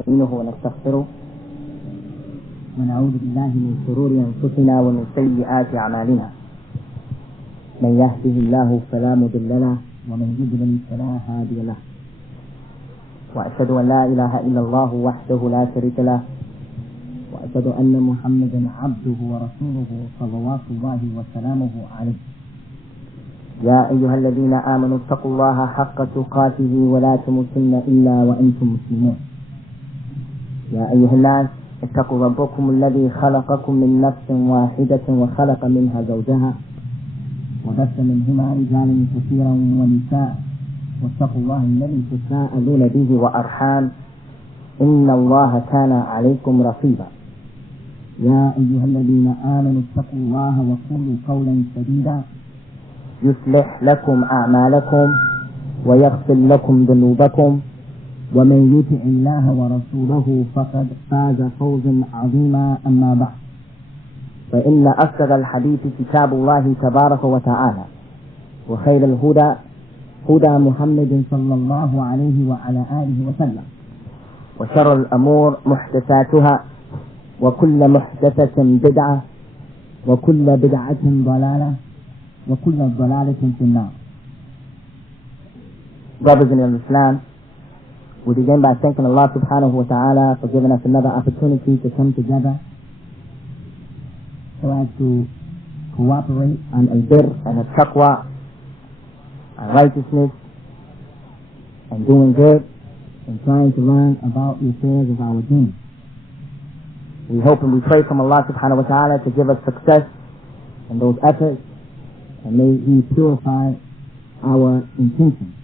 ونستعينه ونستغفره ونعوذ بالله من شرور أنفسنا ومن سيئات أعمالنا. من يهده الله فلا مضل له ومن يضلل فلا هادي له. وأشهد أن لا إله إلا الله وحده لا شريك له وأشهد أن محمدا عبده ورسوله صلوات الله وسلامه عليه. يا أيها الذين آمنوا اتقوا الله حق تقاته ولا تموتن إلا وأنتم مسلمون. يا أيها الناس اتقوا ربكم الذي خلقكم من نفس واحدة وخلق منها زوجها وبث منهما رجالا كثيرا ونساء واتقوا الله الذي تساءلون به وأرحام إن الله كان عليكم رقيبا. يا أيها الذين آمنوا اتقوا الله وقولوا قولا سديدا يصلح لكم أعمالكم ويغفر لكم ذنوبكم ومن يطع الله ورسوله فقد فاز فوزا عظيما. أما بعد، فإن أصدق الحديث كتاب الله تبارك وتعالى، وخير الهدى هدى محمد صلى الله عليه وعلى آله وسلم، وشر الأمور محدثاتها وكل محدثة بدعة وكل بدعة ضلالة وكل ضلالة في النار. Brothers in Islam, we begin by thanking Allah subhanahu wa ta'ala for giving us another opportunity to come together so as to cooperate on al-birr and al-taqwa, on righteousness and doing good, and trying to learn about the affairs of our deen. We hope and we pray from Allah subhanahu wa ta'ala to give us success in those efforts, and may He purify our intentions.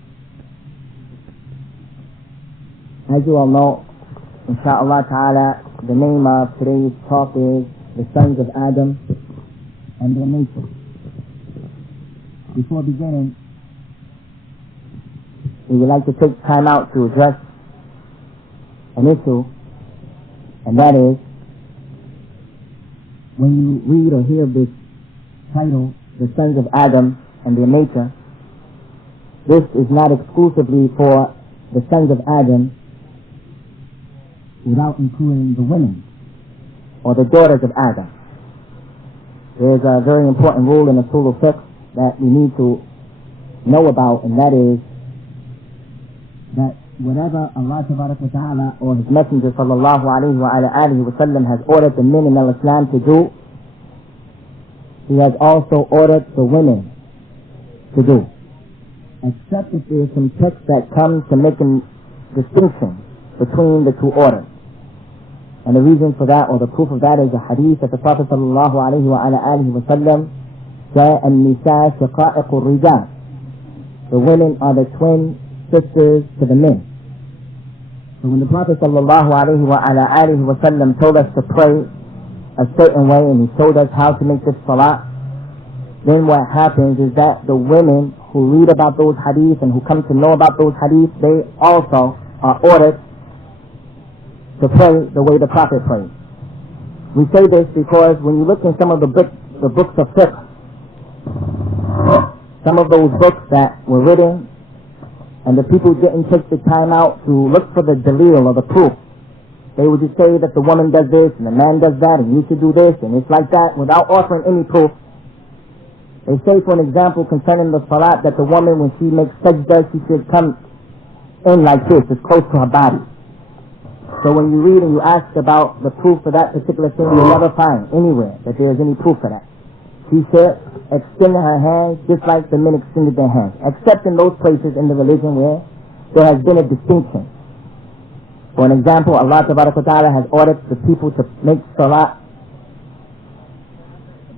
As you all know, insha'Allah ta'ala, the name of today's talk is the sons of Adam and their nature. Before beginning, we would like to take time out to address an issue, and that is, when you read or hear this title, the sons of Adam and their nature, this is not exclusively for the sons of Adam without including the women or the daughters of Adam. There is a very important rule in the Usul al-Fiqh that we need to know about, and that is that whatever Allah Ta'ala or His Messenger sallallahu alayhi wa alihi wa sallam has ordered the men in Islam to do, He has also ordered the women to do, except if there is some text that comes to make a distinction between the two orders. And the reason for that, or the proof of that, is the hadith that the Prophet sallallahu alayhi wa alihi wa sallam said, "An-nisa shaqa'iq ar-rijal." The women are the twin sisters to the men. So when the Prophet sallallahu alayhi wa alihi wa sallam told us to pray a certain way, and he showed us how to make this salah, then what happens is that the women who read about those hadiths and who come to know about those hadiths, they also are ordered to pray the way the Prophet prayed. We say this because when you look in some of the books of fiqh, some of those books that were written and the people didn't take the time out to look for the dalil or the proof, they would just say that the woman does this and the man does that and you should do this and it's like that without offering any proof. They say, for an example, concerning the salat, that the woman, when she makes sajda, she should come in like this, as close to her body. So when you read and you ask about the proof for that particular thing, you'll never find anywhere that there is any proof for that. She should extend her hands just like the men extended their hands, except in those places in the religion where there has been a distinction. For an example, Allah Ta'ala has ordered the people to make salat,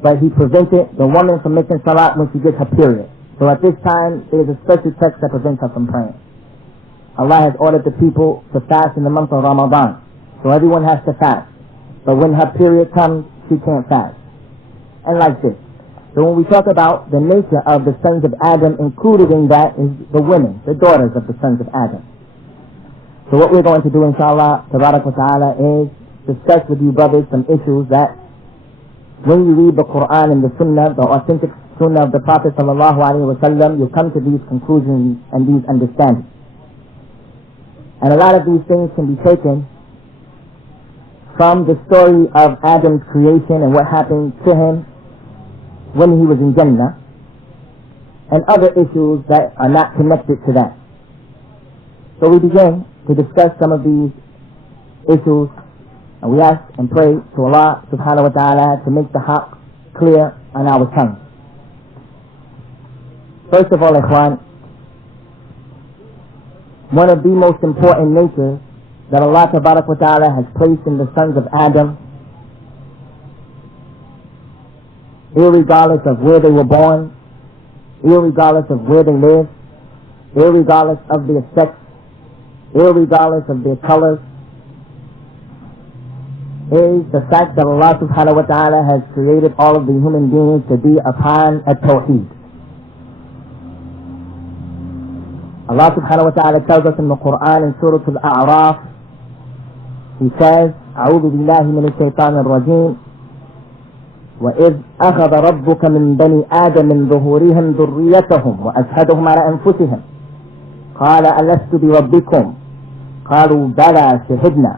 but He prevented the woman from making salat when she gets her period. So at this time, there is a special text that prevents her from praying. Allah has ordered the people to fast in the month of Ramadan. So everyone has to fast. But when her period comes, she can't fast. And like this. So when we talk about the nature of the sons of Adam, included in that is the women, the daughters of the sons of Adam. So what we're going to do, inshallah, tabarak wa ta'ala, is discuss with you brothers some issues that when you read the Qur'an and the Sunnah, the authentic Sunnah of the Prophet sallallahu alaihi wasallam, you'll come to these conclusions and these understandings. And a lot of these things can be taken from the story of Adam's creation and what happened to him when he was in Jannah, and other issues that are not connected to that. So we begin to discuss some of these issues, and we ask and pray to Allah subhanahu wa ta'ala to make the haqq clear on our tongue. First of all, ikhwan, one of the most important natures that Allah tabarak wa ta'ala has placed in the sons of Adam, irregardless of where they were born, irregardless of where they live, irregardless of their sex, irregardless of their colors, is the fact that Allah subhanahu wa ta'ala has created all of the human beings to be upon a tawheed. Allah subhanahu wa ta'ala tells us in the Qur'an in Surah Al-A'raf, He says, أعوذ بالله من الشيطان الرجيم وإذ أخذ ربك من بني آدم من ظهورهم ذريتهم وأشهدهم على أنفسهم قال ألست بربكم قالوا بلى شهدنا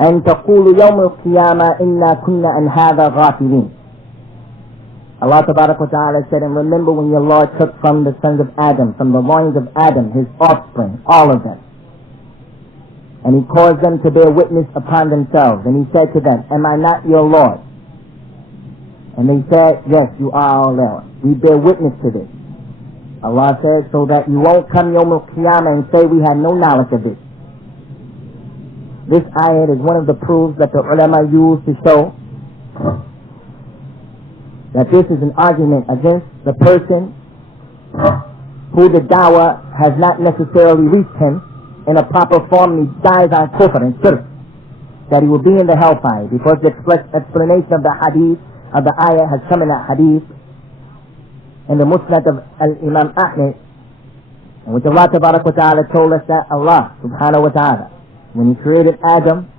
أن تقولوا يوم القيامة إنا كنا عن هذا غافلين. Allah Tabarak wa Ta'ala said, and remember when your Lord took from the sons of Adam, from the loins of Adam, his offspring, all of them, and he caused them to bear witness upon themselves, and he said to them, am I not your Lord? And they said, yes, you are our Lord. We bear witness to this. Allah said, so that you won't come Yawm al-Qiyamah and say we had no knowledge of this. This ayat is one of the proofs that the ulama use to show that this is an argument against the person who the dawah has not necessarily reached him in a proper form, and he dies on kufr and shirk, that he will be in the hellfire, because the explanation of the hadith, of the ayah, has come in that hadith in the Musnad of Imam Ahmed, in which Allah Tabarak wa Ta'ala told us that Allah Subhanahu wa Ta'ala, when He created Adam,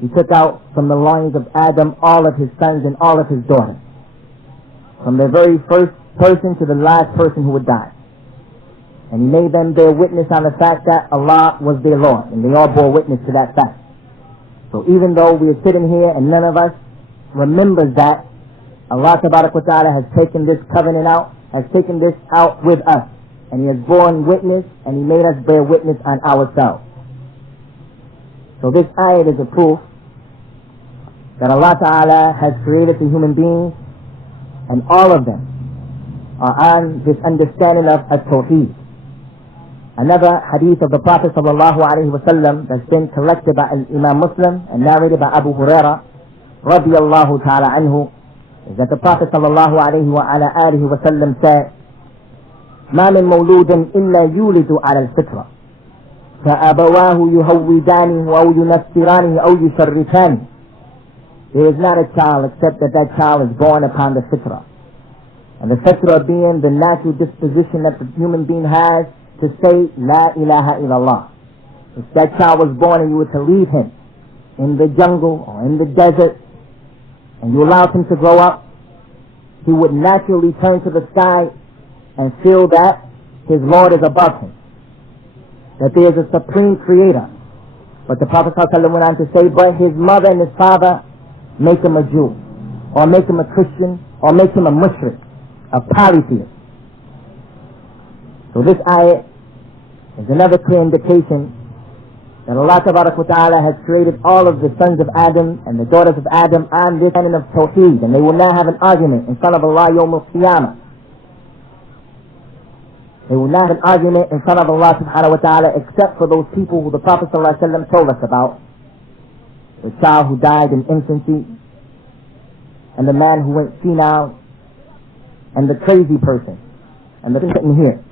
He took out from the loins of Adam all of his sons and all of his daughters, from the very first person to the last person who would die. And He made them bear witness on the fact that Allah was their Lord, and they all bore witness to that fact. So even though we are sitting here and none of us remembers that, Allah Tabarak wa Ta'ala has taken this covenant out, has taken this out with us, and He has borne witness, and He made us bear witness on ourselves. So this ayat is a proof that Allah Ta'ala has created the human beings, and all of them are on this understanding of at-tawheed. Another hadith of the Prophet sallallahu alaihi wasallam that's been collected by Imam Muslim and narrated by Abu Huraira radiyallahu ta'ala anhu is that the Prophet sallallahu alaihi wa ala alihi wasallam said, ما من مولود إلا يولد على الفطرة فأبواه يهودانه أو ينصرانه أو يشرفانه. There is not a child except that that child is born upon the fitrah. And the fitrah being the natural disposition that the human being has to say, La ilaha illallah. If that child was born and you were to leave him in the jungle or in the desert, and you allowed him to grow up, he would naturally turn to the sky and feel that his Lord is above him, that there is a supreme creator. But the Prophet ﷺ went on to say, but his mother and his father make him a Jew, or make him a Christian, or make him a mushrik, a polytheist. So this ayat is another clear indication that Allah Tabarak wa Ta'ala has created all of the sons of Adam and the daughters of Adam on this kind of tawheed, and they will not have an argument in front of Allah Yawm al-Qiyamah. They will not have an argument in front of Allah Subhanahu wa Ta'ala, except for those people who the Prophet Sallallahu Alaihi Wasallam told us about: the child who died in infancy, and the man who went senile, and the crazy person, and the person sitting here.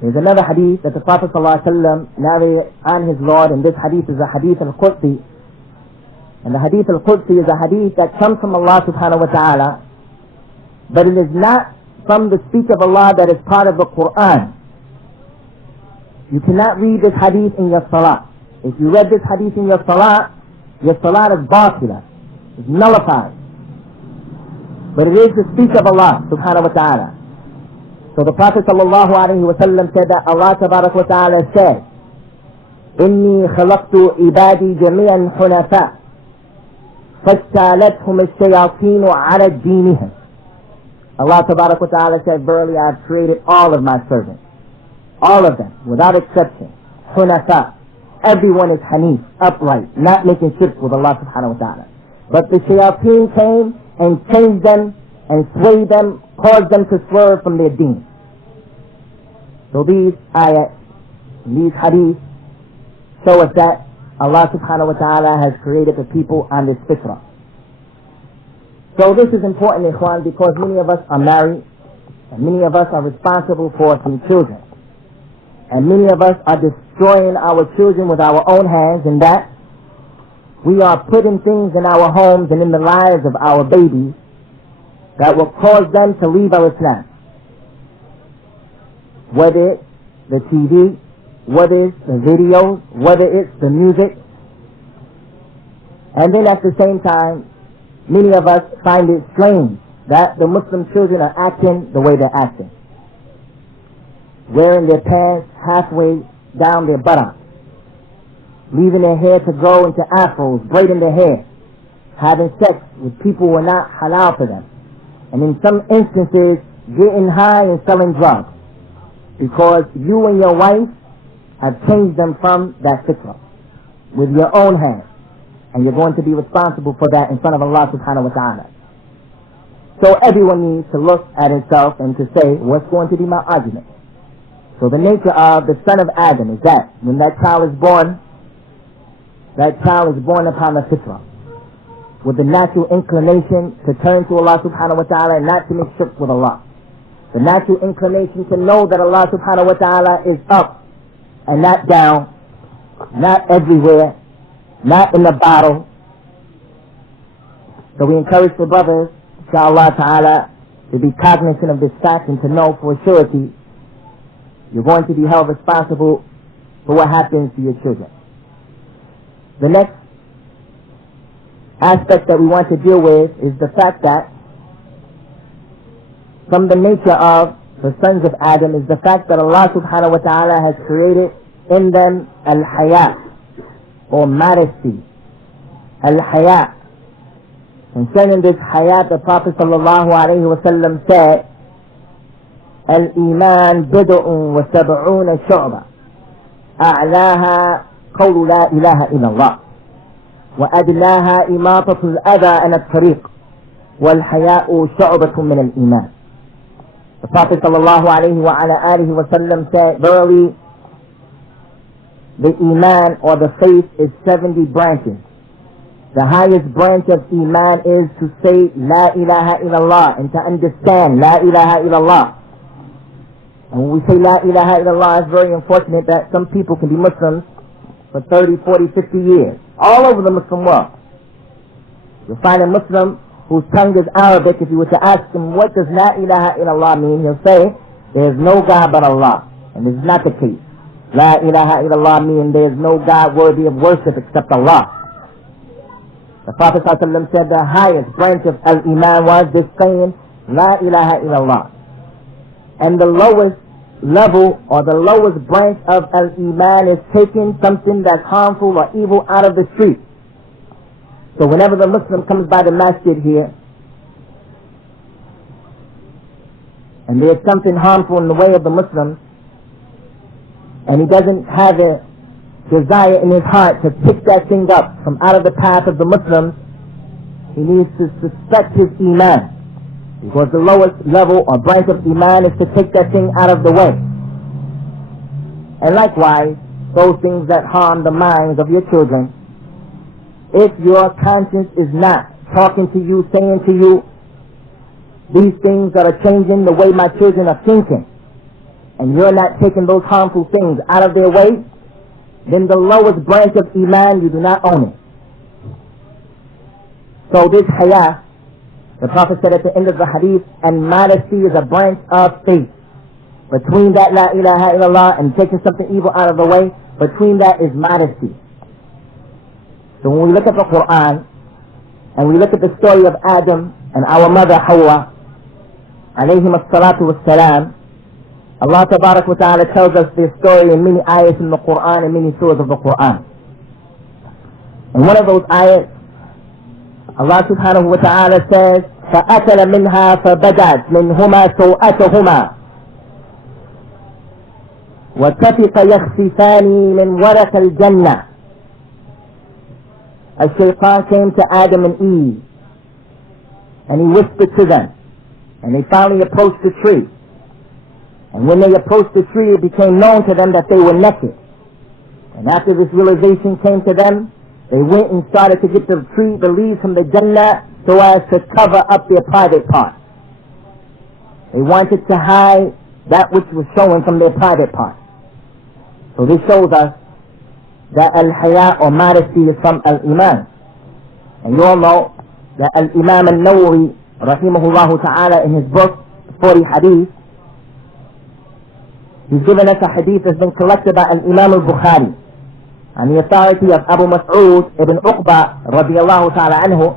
There's another hadith that the Prophet ﷺ narrated on his Lord, and this hadith is a hadith al-Qudsi. And the hadith al-Qudsi is a hadith that comes from Allah Subhanahu wa Ta'ala, but it is not from the speech of Allah that is part of the Qur'an. You cannot read this hadith in your salah. If you read this hadith in your salah is batila, it's nullified. But it is the speech of Allah Subhanahu wa Ta'ala. So the Prophet sallallahu alaihi wasallam said that Allah tabarak wa ta'ala said, إني خلقت عبادي جميعا حنفاء فاجتالتهم الشياطين على دينهم. Allah Tabarak wa Ta'ala said, verily I have created all of my servants, all of them, without exception, hunafa. Everyone is hanif, upright, not making shirk with Allah Subhanahu wa Ta'ala. But the shayateen came and changed them and swayed them, caused them to swerve from their deen. So these ayat, these hadith, show us that Allah Subhanahu wa Ta'ala has created the people on this fitrah. So this is important, ikhwan, because many of us are married, and many of us are responsible for some children. And many of us are destroying our children with our own hands, in that we are putting things in our homes and in the lives of our babies that will cause them to leave our Islam. Whether it's the TV, whether it's the videos, whether it's the music. And then at the same time, many of us find it strange that the Muslim children are acting the way they're acting. Wearing their pants halfway down their buttocks, leaving their hair to grow into afros, braiding their hair, having sex with people who are not halal for them, and in some instances getting high and selling drugs, because you and your wife have changed them from that fitrah with your own hands, and you're going to be responsible for that in front of Allah Subhanahu wa Ta'ala. So everyone needs to look at himself and to say, what's going to be my argument? So the nature of the son of Adam is that when that child is born upon the fitrah, with the natural inclination to turn to Allah Subhanahu wa Ta'ala and not to make shirk with Allah. The natural inclination to know that Allah Subhanahu wa Ta'ala is up and not down, not everywhere, not in the bottle. So we encourage the brothers, inshallah ta'ala, to be cognizant of this fact and to know for surety you're going to be held responsible for what happens to your children. The next aspect that we want to deal with is the fact that from the nature of the sons of Adam is the fact that Allah Subhanahu wa Ta'ala has created in them al-haya, or modesty. Al-haya. Concerning this haya, the Prophet sallallahu alayhi wa sallam said, al-iman bid'un wa sab'una shu'ba, a'laha qawlu la ilaha illallah, wa adlaha imatatu al-adha an at-tariq, wal-haya'u shu'batun min al-iman. The Prophet sallallahu alayhi wa ala alihi wa sallam said, verily, the iman or the faith is 70 branches. The highest branch of iman is to say la ilaha illallah and to understand la ilaha illallah. And when we say la ilaha illallah, it's very unfortunate that some people can be Muslims for 30, 40, 50 years, all over the Muslim world. You'll find a Muslim whose tongue is Arabic. If you were to ask him what does la ilaha illallah mean, he'll say there is no God but Allah. And this is not the case. La ilaha illallah means there is no God worthy of worship except Allah. The Prophet ﷺ said the highest branch of al-iman was this saying, la ilaha illallah. And the lowest level or the lowest branch of al-iman is taking something that's harmful or evil out of the street. So whenever the Muslim comes by the masjid here, and there's something harmful in the way of the Muslim, and he doesn't have a desire in his heart to pick that thing up from out of the path of the Muslims, he needs to suspect his iman, because the lowest level or branch of iman is to take that thing out of the way. And likewise, those things that harm the minds of your children, if your conscience is not talking to you, saying to you, these things that are changing the way my children are thinking, and you're not taking those harmful things out of their way, then the lowest branch of iman, you do not own it. So this haya, the Prophet said at the end of the hadith, and modesty is a branch of faith. Between that la ilaha illallah and taking something evil out of the way, between that is modesty. So when we look at the Qur'an, and we look at the story of Adam and our mother Hawa, alayhim as-salatu was-salam, Allah Tabarak wa Ta'ala tells us this story in many ayahs in the Qur'an and many surahs of the Qur'an. In one of those ayahs, Allah Subhanahu wa Ta'ala says, فَأَكَلَ مِنْهَا فَبَدَتْ مِنْهُمَا سَوْءَتُهُمَا وَتَفِقَ يَخْسِفَانِ مِنْ وَرَقِ الْجَنَّةِ. A shaitan came to Adam and Eve, and he whispered to them, and they finally approached the tree. And when they approached the tree, it became known to them that they were naked. And after this realization came to them, they went and started to get the leaves from the Jannah so as to cover up their private parts. They wanted to hide that which was showing from their private parts. So this shows us that al-haya or modesty is from al-iman. And you all know that al-imam al-Nawawi rahimahullah ta'ala in his book 40 hadith, he's given us a hadith that's been collected by al-imam al-Bukhari on the authority of Abu Mas'ud ibn Uqba radiyallahu ta'ala anhu.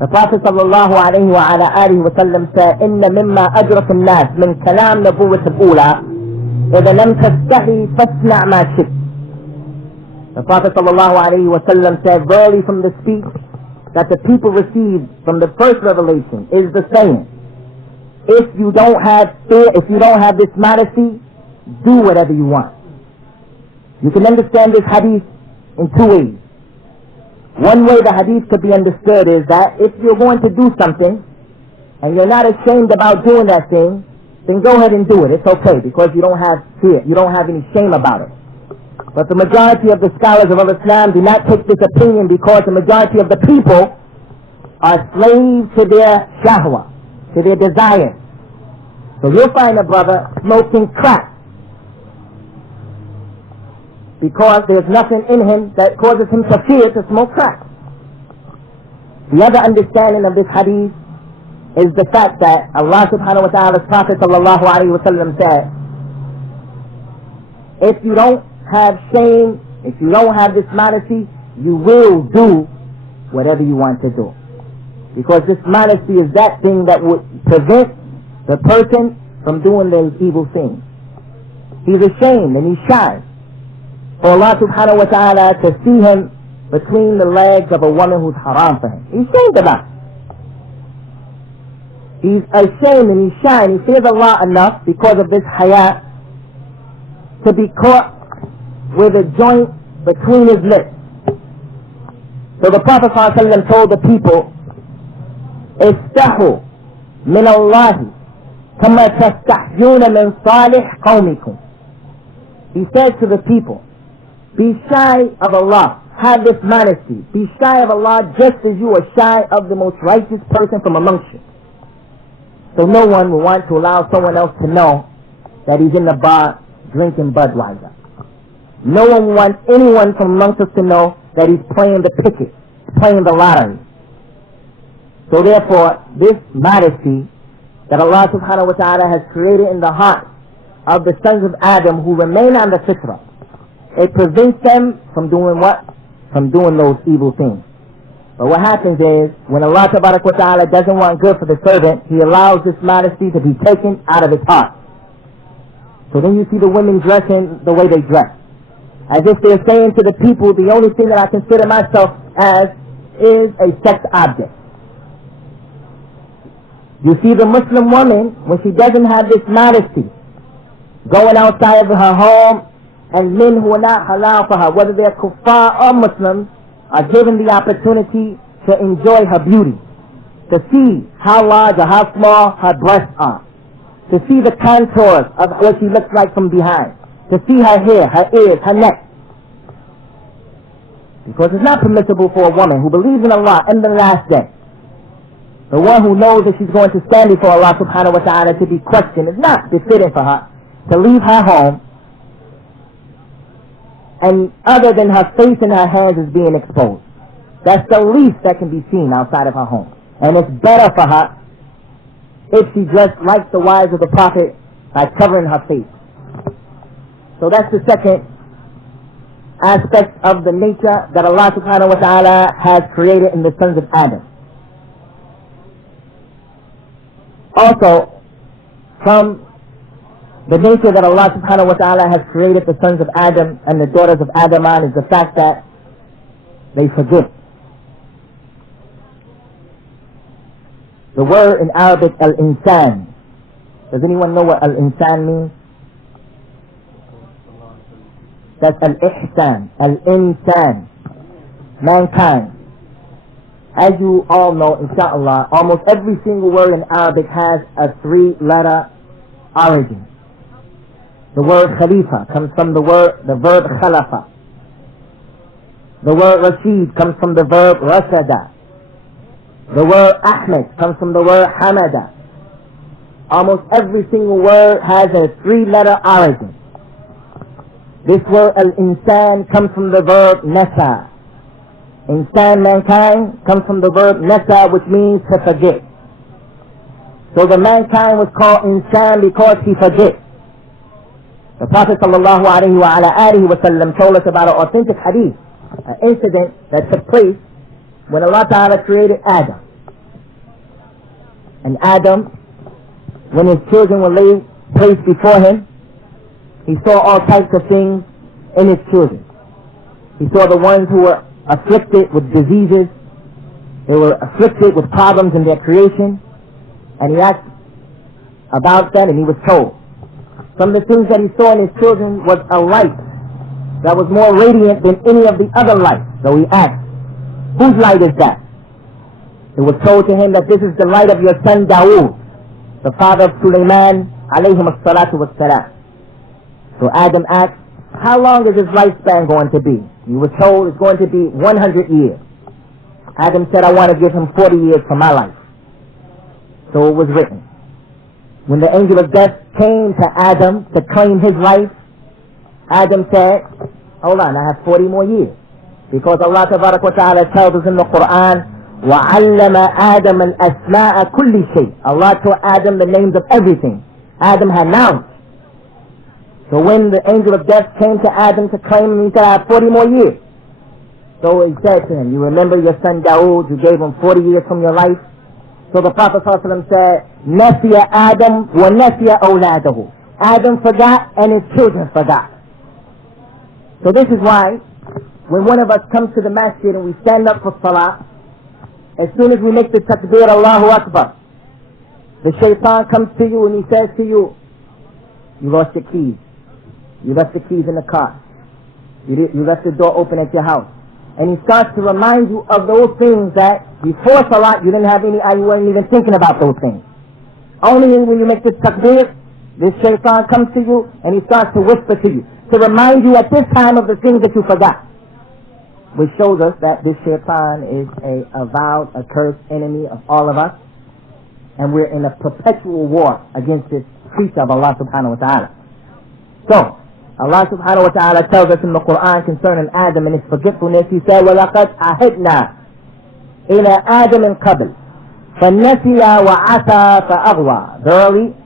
The Prophet sallallahu alayhi wa ala alihi wa sallam said, إِنَّ مِمَّا أَدْرَكَ النَّاسِ مِنْ كَلَامِ نَبُوَّةِ الْأُولَى إِذَا لَمْ تَسْتَحِي فَاصْنَعْ مَا شِئْتَ. The Prophet sallallahu alayhi wa sallam said, verily from the speech that the people received from the first revelation is the saying, if you don't have fear, if you don't have this modesty, do whatever you want. You can understand this hadith in two ways. One way the hadith could be understood is that if you're going to do something and you're not ashamed about doing that thing, then go ahead and do it. It's okay because you don't have fear. You don't have any shame about it. But the majority of the scholars of Islam do not take this opinion because the majority of the people are slaves to their shahwa, to their desires. So you'll find a brother smoking crack because there's nothing in him that causes him to fear to smoke crack. The other understanding of this hadith is the fact that Allah subhanahu wa ta'ala's Prophet sallallahu alayhi wa sallam said, if you don't have shame, if you don't have this modesty, you will do whatever you want to do. Because this modesty is that thing that would prevent the person from doing those evil things. He's ashamed and he's shy for Allah subhanahu wa ta'ala to see him between the legs of a woman who's haram for him. He's ashamed about it. He's ashamed and he's shy and he fears Allah enough because of this haya to be caught with a joint between his lips. So the Prophet ﷺ told the people, Istahu min Allahi kama tastahyuna min salih qawmikum. He said to the people, be shy of Allah, have this modesty, be shy of Allah just as you are shy of the most righteous person from amongst you. So no one will want to allow someone else to know that he's in the bar drinking Budweiser. No one wants anyone from amongst us to know that he's playing the ticket, playing the lottery. So therefore, this modesty that Allah subhanahu wa ta'ala has created in the heart of the sons of Adam who remain on the fitrah, it prevents them from doing what? From doing those evil things. But what happens is, when Allah tabarak wa ta'ala doesn't want good for the servant, He allows this modesty to be taken out of his heart. So then you see the women dressing the way they dress, as if they're saying to the people, the only thing that I consider myself as is a sex object. You see the Muslim woman, when she doesn't have this modesty, going outside of her home, and men who are not halal for her, whether they're kuffar or Muslims, are given the opportunity to enjoy her beauty, to see how large or how small her breasts are, to see the contours of what she looks like from behind, to see her hair, her ears, her neck. Because it's not permissible for a woman who believes in Allah and the last day, the one who knows that she's going to stand before Allah subhanahu wa ta'ala to be questioned, it's not befitting for her to leave her home and other than her face and her hands is being exposed. That's the least that can be seen outside of her home. And it's better for her if she dressed like the wives of the Prophet by covering her face. So that's the second aspect of the nature that Allah subhanahu wa ta'ala has created in the sons of Adam. Also, from The nature that Allah subhanahu wa ta'ala has created the sons of Adam and the daughters of Adam on is the fact that they forget. The word in Arabic, al-insan. Does anyone know what al-insan means? That's al-ihsan, al-insan, mankind. As you all know, inshallah, almost every single word in Arabic has a 3-letter origin. The word khalifa comes from the verb khalafa. The word Rashid comes from the verb rasada. The word Ahmed comes from the word hamada. Almost every single word has a 3-letter origin. This word al-insan comes from the verb nasa. Insan, mankind, comes from the verb nasa, which means to forget. So the mankind was called insan because he forgets. The Prophet sallallahu alayhi wa ala alihi wa sallam told us about an authentic hadith, an incident that took place when Allah Ta'ala created Adam. And Adam, when his children were placed before him, he saw all types of things in his children. He saw the ones who were afflicted with diseases, they were afflicted with problems in their creation, and he asked about that, and he was told. Some of the things that he saw in his children was a light that was more radiant than any of the other lights. So he asked, whose light is that? It was told to him that this is the light of your son Dawood, the father of Sulaiman alayhim as-salatu was-salam. So Adam asked, how long is his lifespan going to be? He was told it's going to be 100 years. Adam said, I want to give him 40 years for my life. So it was written. When the angel of death came to Adam to claim his life, Adam said, hold on, I have 40 more years. Because Allah Tabarak wa Ta'ala tells us in the Qur'an, وَعَلَّمَ آدَمَ الْأَسْمَاءَ كُلِّ شَيْءٍ. Allah taught Adam the names of everything. Adam had knowledge. So when the angel of death came to Adam to claim him, he said, I have 40 more years. So he said to him, you remember your son Dawood, you gave him 40 years from your life? So the Prophet ﷺ said, نَسِيَ آدَمْ وَنَسِيَ أَوْلَادَهُ. Adam forgot and his children forgot. So this is why when one of us comes to the masjid and we stand up for salah, as soon as we make the takbir, Allahu Akbar, the shaitan comes to you and he says to you, you lost your keys. You left the keys in the car. You left the door open at your house. And he starts to remind you of those things that before salat you didn't have any, you weren't even thinking about those things. Only when you make the takbir, this shaitan comes to you and he starts to whisper to you, to remind you at this time of the things that you forgot. Which shows us that this shaitan is a avowed, accursed enemy of all of us. And we're in a perpetual war against this creature of Allah subhanahu wa ta'ala. So, Allah subhanahu wa ta'ala tells us in the Qur'an concerning Adam and his forgetfulness. He said, وَلَقَدْ أَهِدْنَا إِلَىٰ آدَمٍ قَبْلِ فَنَسِيَ وَعَسَى فَأَغْوَى. Verily,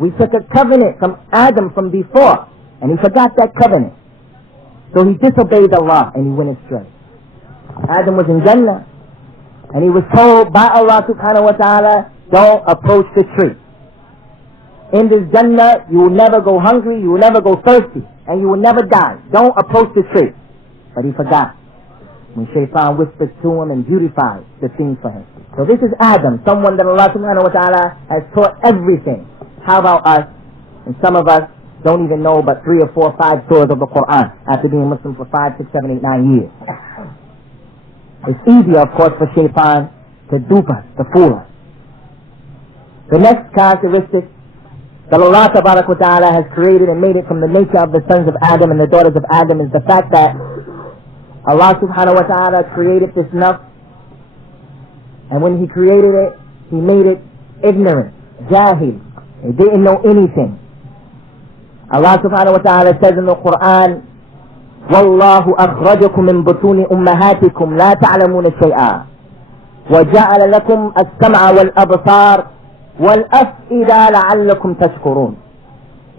we took a covenant from Adam from before, and he forgot that covenant. So he disobeyed Allah and he went astray. Adam was in Jannah, and he was told by Allah subhanahu wa ta'ala, don't approach the tree. In this Jannah, you will never go hungry, you will never go thirsty, and you will never die. Don't approach the tree. But he forgot. When Shaitan whispered to him and beautified the things for him. So this is Adam, someone that Allah subhanahu wa ta'ala has taught everything. How about us? And some of us don't even know but 3 or 4 or 5 surahs of the Qur'an after being Muslim for 5, 6, 7, 8, 9 years. It's easier, of course, for Shaitan to dupe us, to fool us. The next characteristic that Allah Tabarak wa Ta'ala has created and made it from the nature of the sons of Adam and the daughters of Adam is the fact that Allah Subhanahu wa Ta'ala created this nafs, and when He created it, He made it ignorant, jahil. It didn't know anything. Allah Subhanahu wa Ta'ala says in the Qur'an, وَاللَّهُ أَخْرَجَكُم مِّن بُطُونِ أُمَّهَاتِكُمْ لَا تَعْلَمُونَ شَيْئًا وَجَعَلَ لَكُمْ السَّمْعَ وَالْأَبْصَارَ وَالْأَفْئِدَةَ لَعَلَّكُمْ تَشْكُرُونَ.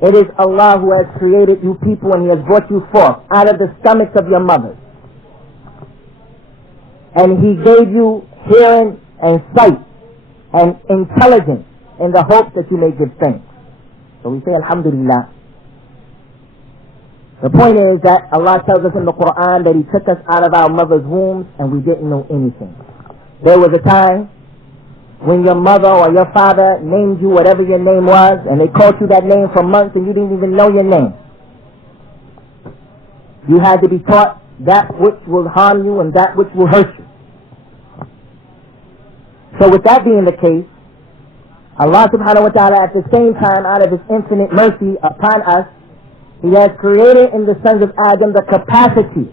It is Allah who has created you people and He has brought you forth out of the stomachs of your mothers. And He gave you hearing and sight and intelligence in the hope that you may give thanks. So we say Alhamdulillah. The point is that Allah tells us in the Qur'an that He took us out of our mother's wombs and we didn't know anything. There was a time when your mother or your father named you whatever your name was, and they called you that name for months and you didn't even know your name. You had to be taught that which will harm you and that which will hurt you. So with that being the case, Allah subhanahu wa ta'ala at the same time, out of His infinite mercy upon us, He has created in the sons of Adam the capacity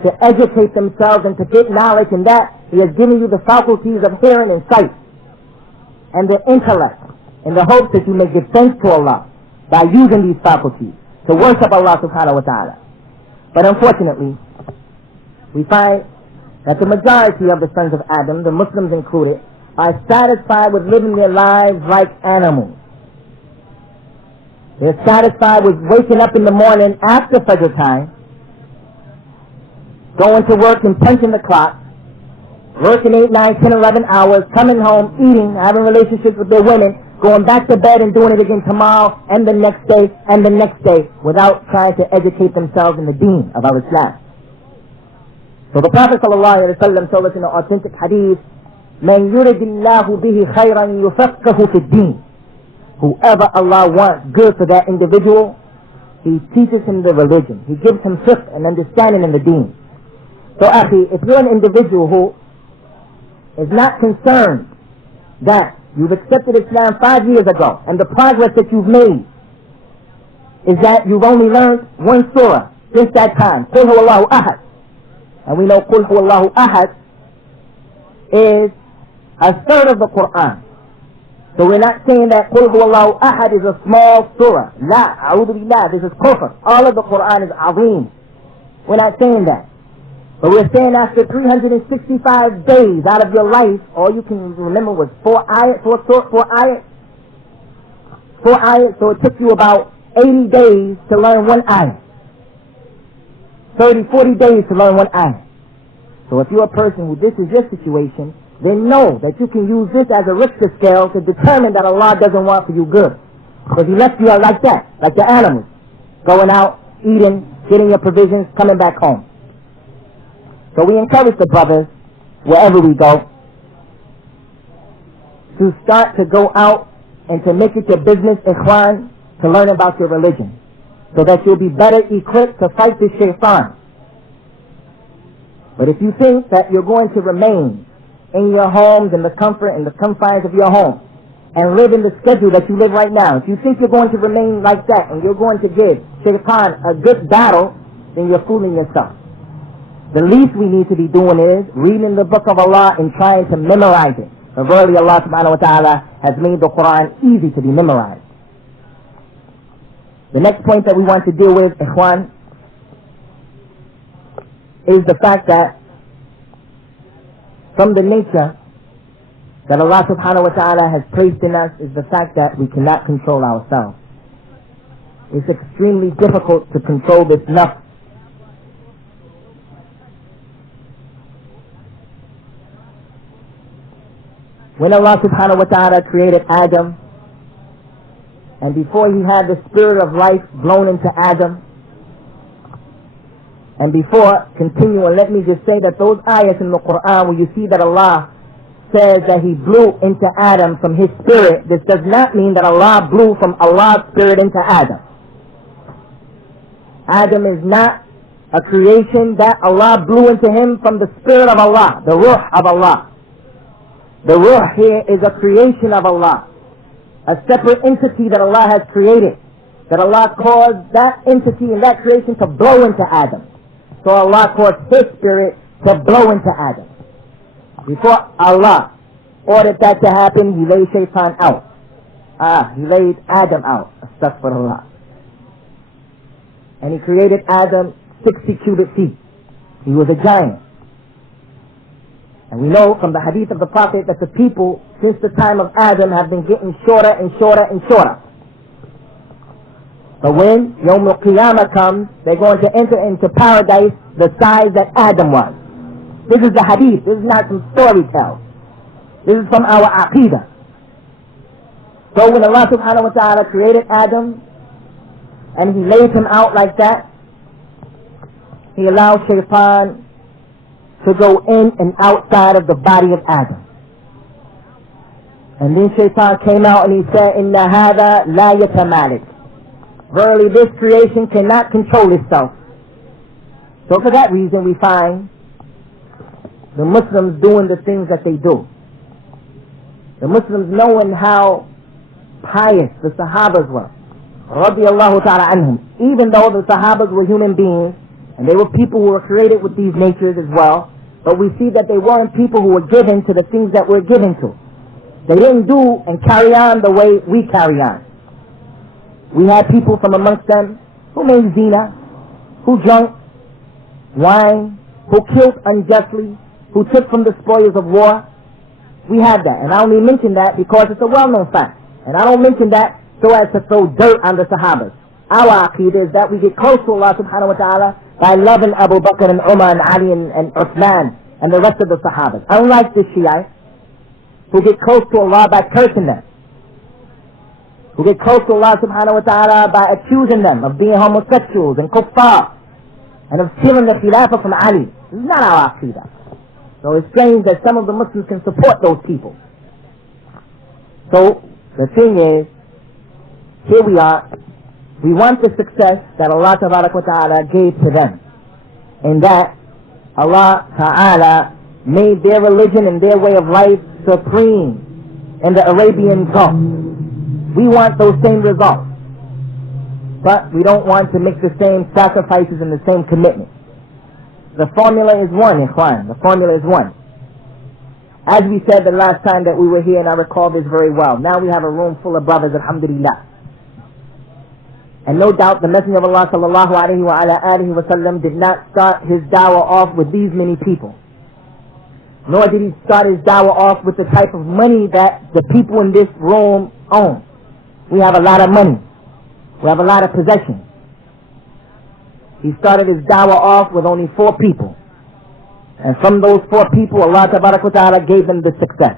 to educate themselves and to get knowledge, and that He has given you the faculties of hearing and sight and the intellect, in the hope that you may give thanks to Allah by using these faculties to worship Allah subhanahu wa ta'ala. But unfortunately, we find that the majority of the sons of Adam, the Muslims included, are satisfied with living their lives like animals. They're satisfied with waking up in the morning after Fajr time, going to work and punching the clock, working 8, 9, 10, 11 hours, coming home, eating, having relationships with their women, going back to bed and doing it again tomorrow and the next day and the next day without trying to educate themselves in the deen of our Islam. So the Prophet ﷺ told us in an authentic hadith, مَنْ يُرِدِ اللَّهُ بِهِ خَيْرًا يُفَقَّهُ فِي الدِّينِ. Whoever Allah wants good for that individual, He teaches him the religion. He gives him fiqh and understanding in the deen. So Akhi, if you're an individual who is not concerned that you've accepted Islam 5 years ago and the progress that you've made is that you've only learned one surah since that time, Qul Huwallahu Ahad. And we know Qul Huwallahu Ahad is a third of the Qur'an. So we're not saying that Qul Huwallahu Ahad is a small surah. La, a'udhu billah, this is kufr. All of the Qur'an is azim. We're not saying that. But we're saying after 365 days out of your life, all you can remember was 4 ayat, 4 ayat, so it took you about 80 days to learn 1 ayat. 30, 40 days to learn 1 ayat. So if you're a person who this is your situation, then know that you can use this as a richter scale to determine that Allah doesn't want for you good. Because He left you out like that, like the animals, going out, eating, getting your provisions, coming back home. So we encourage the brothers, wherever we go, to start to go out and to make it your business, ikhwan, to learn about your religion, so that you'll be better equipped to fight the shaitan. But if you think that you're going to remain in your homes, in the comfort and the confines of your home, and live in the schedule that you live right now, if you think you're going to remain like that and you're going to give shaitan a good battle, then you're fooling yourself. The least we need to be doing is reading the book of Allah and trying to memorize it. And verily Allah subhanahu wa ta'ala has made the Qur'an easy to be memorized. The next point that we want to deal with, ikhwan, is the fact that from the nature that Allah subhanahu wa ta'ala has placed in us is the fact that we cannot control ourselves. It's extremely difficult to control this nafs. When Allah subhanahu wa ta'ala created Adam, and before He had the spirit of life blown into Adam, and before continuing, let me just say that those ayahs in the Qur'an where you see that Allah says that He blew into Adam from His spirit, this does not mean that Allah blew from Allah's spirit into Adam. Adam is not a creation that Allah blew into him from the spirit of Allah, the ruh of Allah. The ruh here is a creation of Allah, a separate entity that Allah has created, that Allah caused that entity and that creation to blow into Adam. So Allah caused His spirit to blow into Adam. Before Allah ordered that to happen, He laid shaitan out. He laid Adam out. Astaghfirullah. And He created Adam 60 cubic feet. He was a giant. And we know from the hadith of the Prophet that the people since the time of Adam have been getting shorter and shorter and shorter. But when Yawm al-Qiyamah comes, they're going to enter into paradise the size that Adam was. This is the hadith. This is not some story tale. This is from our aqidah. So when Allah subhanahu wa ta'ala created Adam and He laid him out like that, He allowed Shaitan to go in and outside of the body of Adam. And then Shaitan came out and he said, Inna hada la yatamalik. Verily this creation cannot control itself. So for that reason we find the Muslims doing the things that they do. The Muslims knowing how pious the Sahabas were, radiyallahu ta'ala anhum. Even though the Sahabas were human beings, and they were people who were created with these natures as well, but we see that they weren't people who were given to the things that we're given to. They didn't do and carry on the way we carry on. We had people from amongst them who made zina, who drank wine, who killed unjustly, who took from the spoils of war. We had that, and I only mention that because it's a well-known fact. And I don't mention that so as to throw dirt on the Sahabas. Our aqeedah is that we get close to Allah subhanahu wa ta'ala by loving Abu Bakr and Umar and Ali and Uthman and the rest of the Sahabas. Unlike the Shiites, who get close to Allah by cursing them, who get close to Allah subhanahu wa ta'ala by accusing them of being homosexuals and kuffar, and of stealing the khilafah from Ali. This is not our aqeedah. So it's strange that some of the Muslims can support those people. So the thing is, here we are, we want the success that Allah Ta'ala gave to them, and that Allah Ta'ala made their religion and their way of life supreme in the Arabian Gulf. We want those same results, but we don't want to make the same sacrifices and the same commitment. The formula is one, Ikhwan. The formula is one. As we said the last time that we were here, and I recall this very well, now we have a room full of brothers, alhamdulillah. And no doubt the Messenger of Allah sallallahu alayhi wa ala alihi wa sallam did not start his dawah off with these many people. Nor did he start his dawah off with the type of money that the people in this room own. We have a lot of money. We have a lot of possessions. He started his dawah off with only 4 people. And from those 4 people, Allah Ta'ala gave them the success.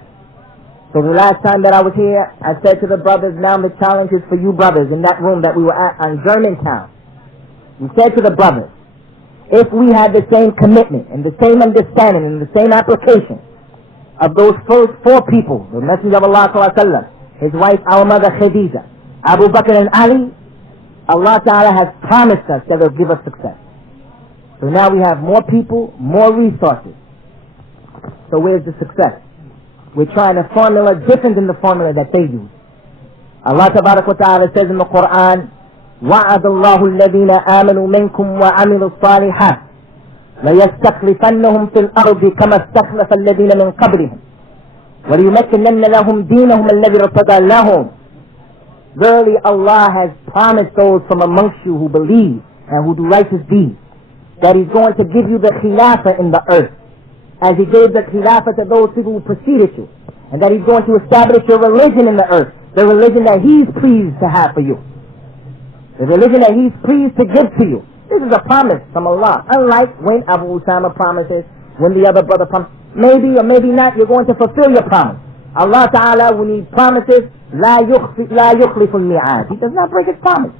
So the last time that I was here, I said to the brothers, now the challenge is for you brothers in that room that we were at on Germantown. We said to the brothers, if we had the same commitment and the same understanding and the same application of those first 4 people, the Messenger of Allah Sallallahu Alaihi Wasallam, his wife, our mother Khadija, Abu Bakr and Ali, Allah Ta'ala has promised us that He'll give us success. So now we have more people, more resources. So where's the success? We're trying a formula different than the formula that they use. Allah Ta'ala says in the Qur'an, وَعَدَ اللَّهُ الَّذِينَ آمَنُوا مِنْكُمْ وَعَمِلُوا الصَّالِحَاتِ لَيَسْتَخْلِفَنَّهُمْ فِي الْأَرْضِ كَمَا اسْتَخْلَفَ الَّذِينَ مِنْ قَبْلِهِمْ وَلِيُمَكِّنَنَّ لَهُمْ دِينَهُمْ الَّذِي ارْتَضَىٰ لَهُمْ. Verily Allah has promised those from amongst you who believe and who do righteous deeds that He's going to give you the khilafah in the earth, as He gave the khilafah to those people who preceded you, and that He's going to establish your religion in the earth, the religion that He's pleased to have for you, the religion that He's pleased to give to you. This is a promise from Allah. Unlike when Abu Usamah promises, when the other brother promises, maybe or maybe not, you're going to fulfill your promise. Allah Ta'ala, when He promises, لا يخلف الميعاد. He does not break His promise.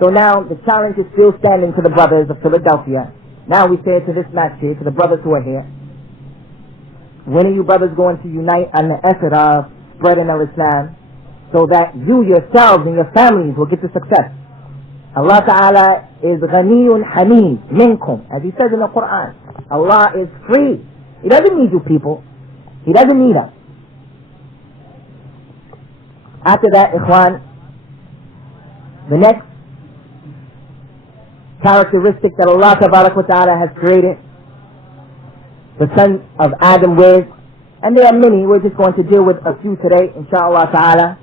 So now the challenge is still standing to the brothers of Philadelphia. Now we say to this masjid, to the brothers who are here, when are you brothers going to unite on the effort of spreading al-Islam so that you yourselves and your families will get the success? Allah Ta'ala is ghaniyun hamid minkum, as He says in the Qur'an. Allah is free. He doesn't need you people. He doesn't need us. After that, Ikhwan, the next characteristic that Allah Ta'ala has created the son of Adam with, and there are many, we're just going to deal with a few today, inshallah Ta'ala,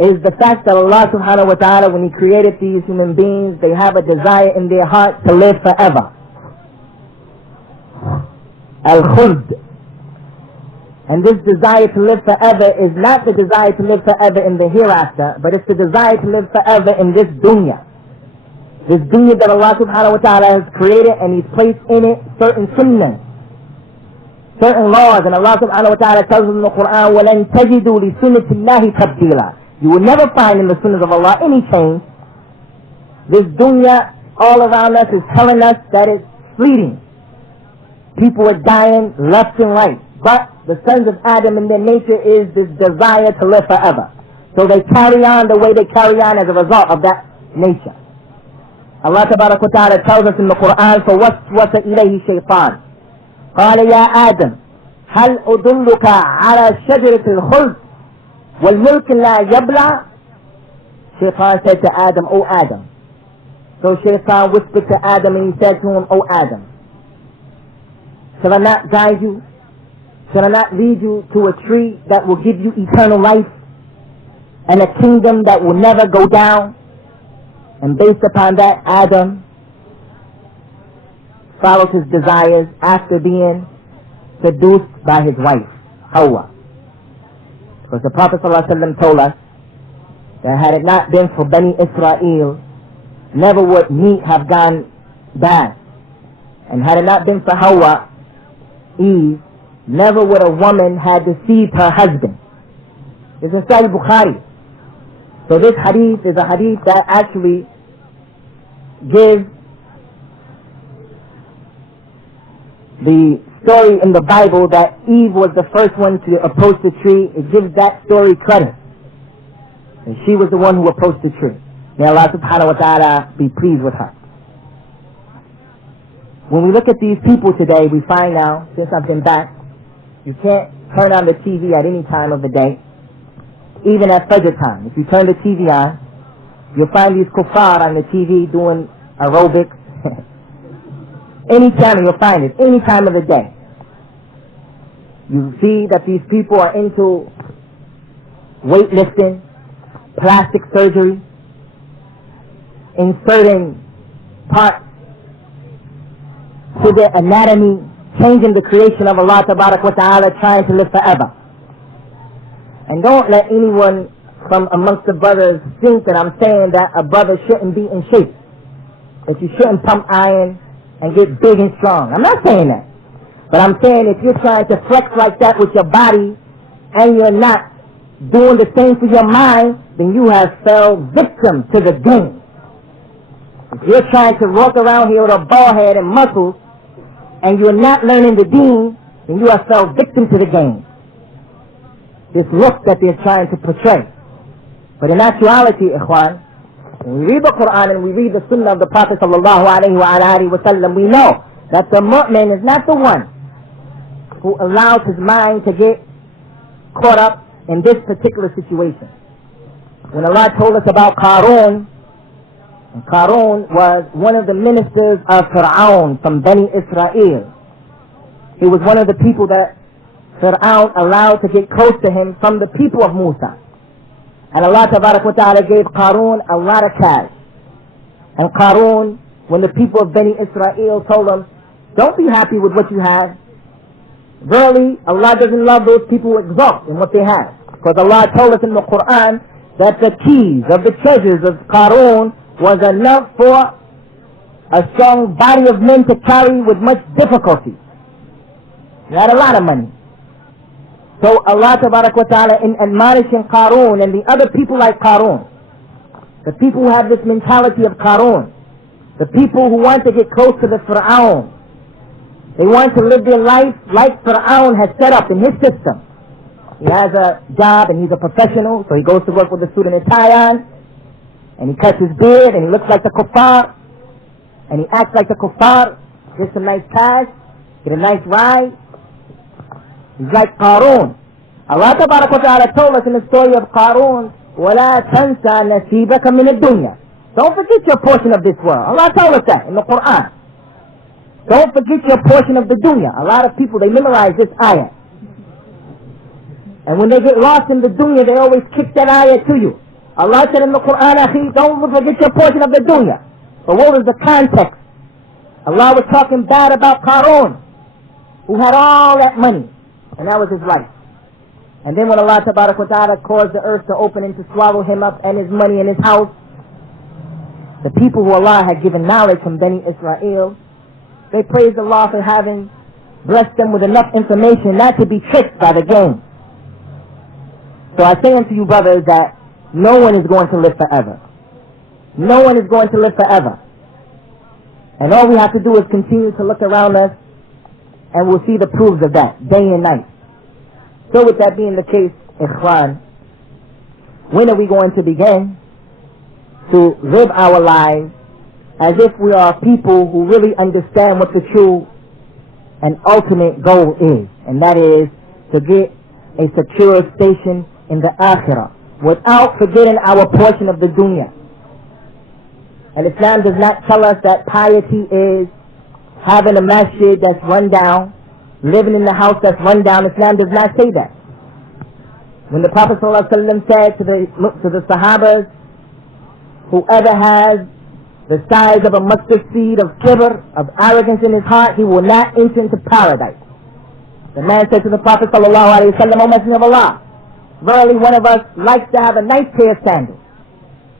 is the fact that Allah Subhanahu wa Ta'ala, when He created these human beings, they have a desire in their heart to live forever. Al-Khuld. And this desire to live forever is not the desire to live forever in the hereafter, but it's the desire to live forever in this dunya. This dunya that Allah Subhanahu wa Ta'ala has created, and He's placed in it certain sunnahs, certain laws, and Allah subhanahu wa ta'ala tells us in the Qur'an, وَلَن تَجِدُوا لِسُنَّةِ اللَّهِ تَبْدِيلًا. You will never find in the sunnahs of Allah any change. This dunya all around us is telling us that it's fleeting. People are dying left and right. But the sons of Adam in their nature is this desire to live forever. So they carry on the way they carry on as a result of that nature. Allah tabarak wa ta'ala tells us in the Qur'an, فَوَسْوَسَ إِلَيْهِ شَيْطَانٌ قَالَ يَا آدَمْ هَلْ أُدُلُّكَ عَلَى شَجَرَةِ الْخُلْدِ وَالْمُلْكِ لَا يَبْلَى. Shaitan said to Adam, O Adam. So Shaitan whispered to Adam and he said to him, O Adam, shall I not guide you? Shall I not lead you to a tree that will give you eternal life and a kingdom that will never go down? And based upon that, Adam followed his desires after being seduced by his wife, Hawa. Because the Prophet ﷺ told us that had it not been for Bani Israel, never would meat have gone bad. And had it not been for Hawa, Eve, never would a woman have deceived her husband. It's in Sahih Bukhari. So this hadith is a hadith that actually gives the story in the Bible that Eve was the first one to approach the tree. It gives that story credit. And she was the one who approached the tree. May Allah subhanahu wa ta'ala be pleased with her. When we look at these people today, we find now, since I've been back, you can't turn on the TV at any time of the day, even at Fajr time. If you turn the TV on, you'll find these kuffar on the TV doing aerobics. Any channel you'll find it, any time of the day. You see that these people are into weightlifting, plastic surgery, inserting parts to their anatomy, changing the creation of Allah tabarak wa ta'ala, trying to live forever. And don't let anyone from amongst the brothers think that I'm saying that a brother shouldn't be in shape, that you shouldn't pump iron and get big and strong. I'm not saying that. But I'm saying if you're trying to flex like that with your body and you're not doing the same for your mind, then you have fell victim to the game. If you're trying to walk around here with a bald head and muscles and you're not learning the deen, then you have fell victim to the game. This look that they're trying to portray. But in actuality, ikhwan, when we read the Qur'an and we read the Sunnah of the Prophet sallallahu alaihi wasallam, we know that the mu'min is not the one who allows his mind to get caught up in this particular situation. When Allah told us about Qarun, and Qarun was one of the ministers of Fir'aun from Bani Israel. He was one of the people that Fir'aun allowed to get close to him from the people of Musa. And Allah tabarak wa ta'ala gave Qarun a lot of cash. And Qarun, when the people of Bani Israel told him, don't be happy with what you have. Verily, Allah doesn't love those people who exalt in what they have. Because Allah told us in the Qur'an that the keys of the treasures of Qarun was enough for a strong body of men to carry with much difficulty. He had a lot of money. So Allah tabarak wa ta'ala, in admonishing Qarun and the other people like Qarun, the people who have this mentality of Qarun, the people who want to get close to the Fir'aun, they want to live their life like Fir'aun has set up in his system. He has a job and he's a professional, so he goes to work with a suit and a tie on, and he cuts his beard and he looks like the kuffar, and he acts like the kuffar, gets some nice cash, get a nice ride. He's like Qarun. Allah tabarak wa ta'ala told us in the story of Qarun, وَلَا تَنْسَى نَسِيبَكَ مِنَ الدُّنْيا. Don't forget your portion of this world. Allah told us that in the Qur'an. Don't forget your portion of the dunya. A lot of people, they memorize this ayah. And when they get lost in the dunya, they always kick that ayah to you. Allah said in the Qur'an, Akhi, don't forget your portion of the dunya. But what was the context? Allah was talking bad about Qarun, who had all that money. And that was his life. And then when Allah tabarak wa ta'ala caused the earth to open and to swallow him up and his money and his house, the people who Allah had given knowledge from Bani Israel, they praised Allah for having blessed them with enough information not to be tricked by the game. So I say unto you, brothers, that no one is going to live forever. No one is going to live forever. And all we have to do is continue to look around us, and we'll see the proofs of that, day and night. So with that being the case, Ikhwan, when are we going to begin to live our lives as if we are people who really understand what the true and ultimate goal is? And that is to get a secure station in the Akhirah, without forgetting our portion of the dunya. And Islam does not tell us that piety is having a masjid that's run down, living in the house that's run down. Islam does not say that. When the Prophet ﷺ said to the Sahabas, whoever has the size of a mustard seed of kibr, of arrogance in his heart, he will not enter into paradise. The man said to the Prophet ﷺ, O Messenger of Allah, verily one of us likes to have a nice pair of sandals,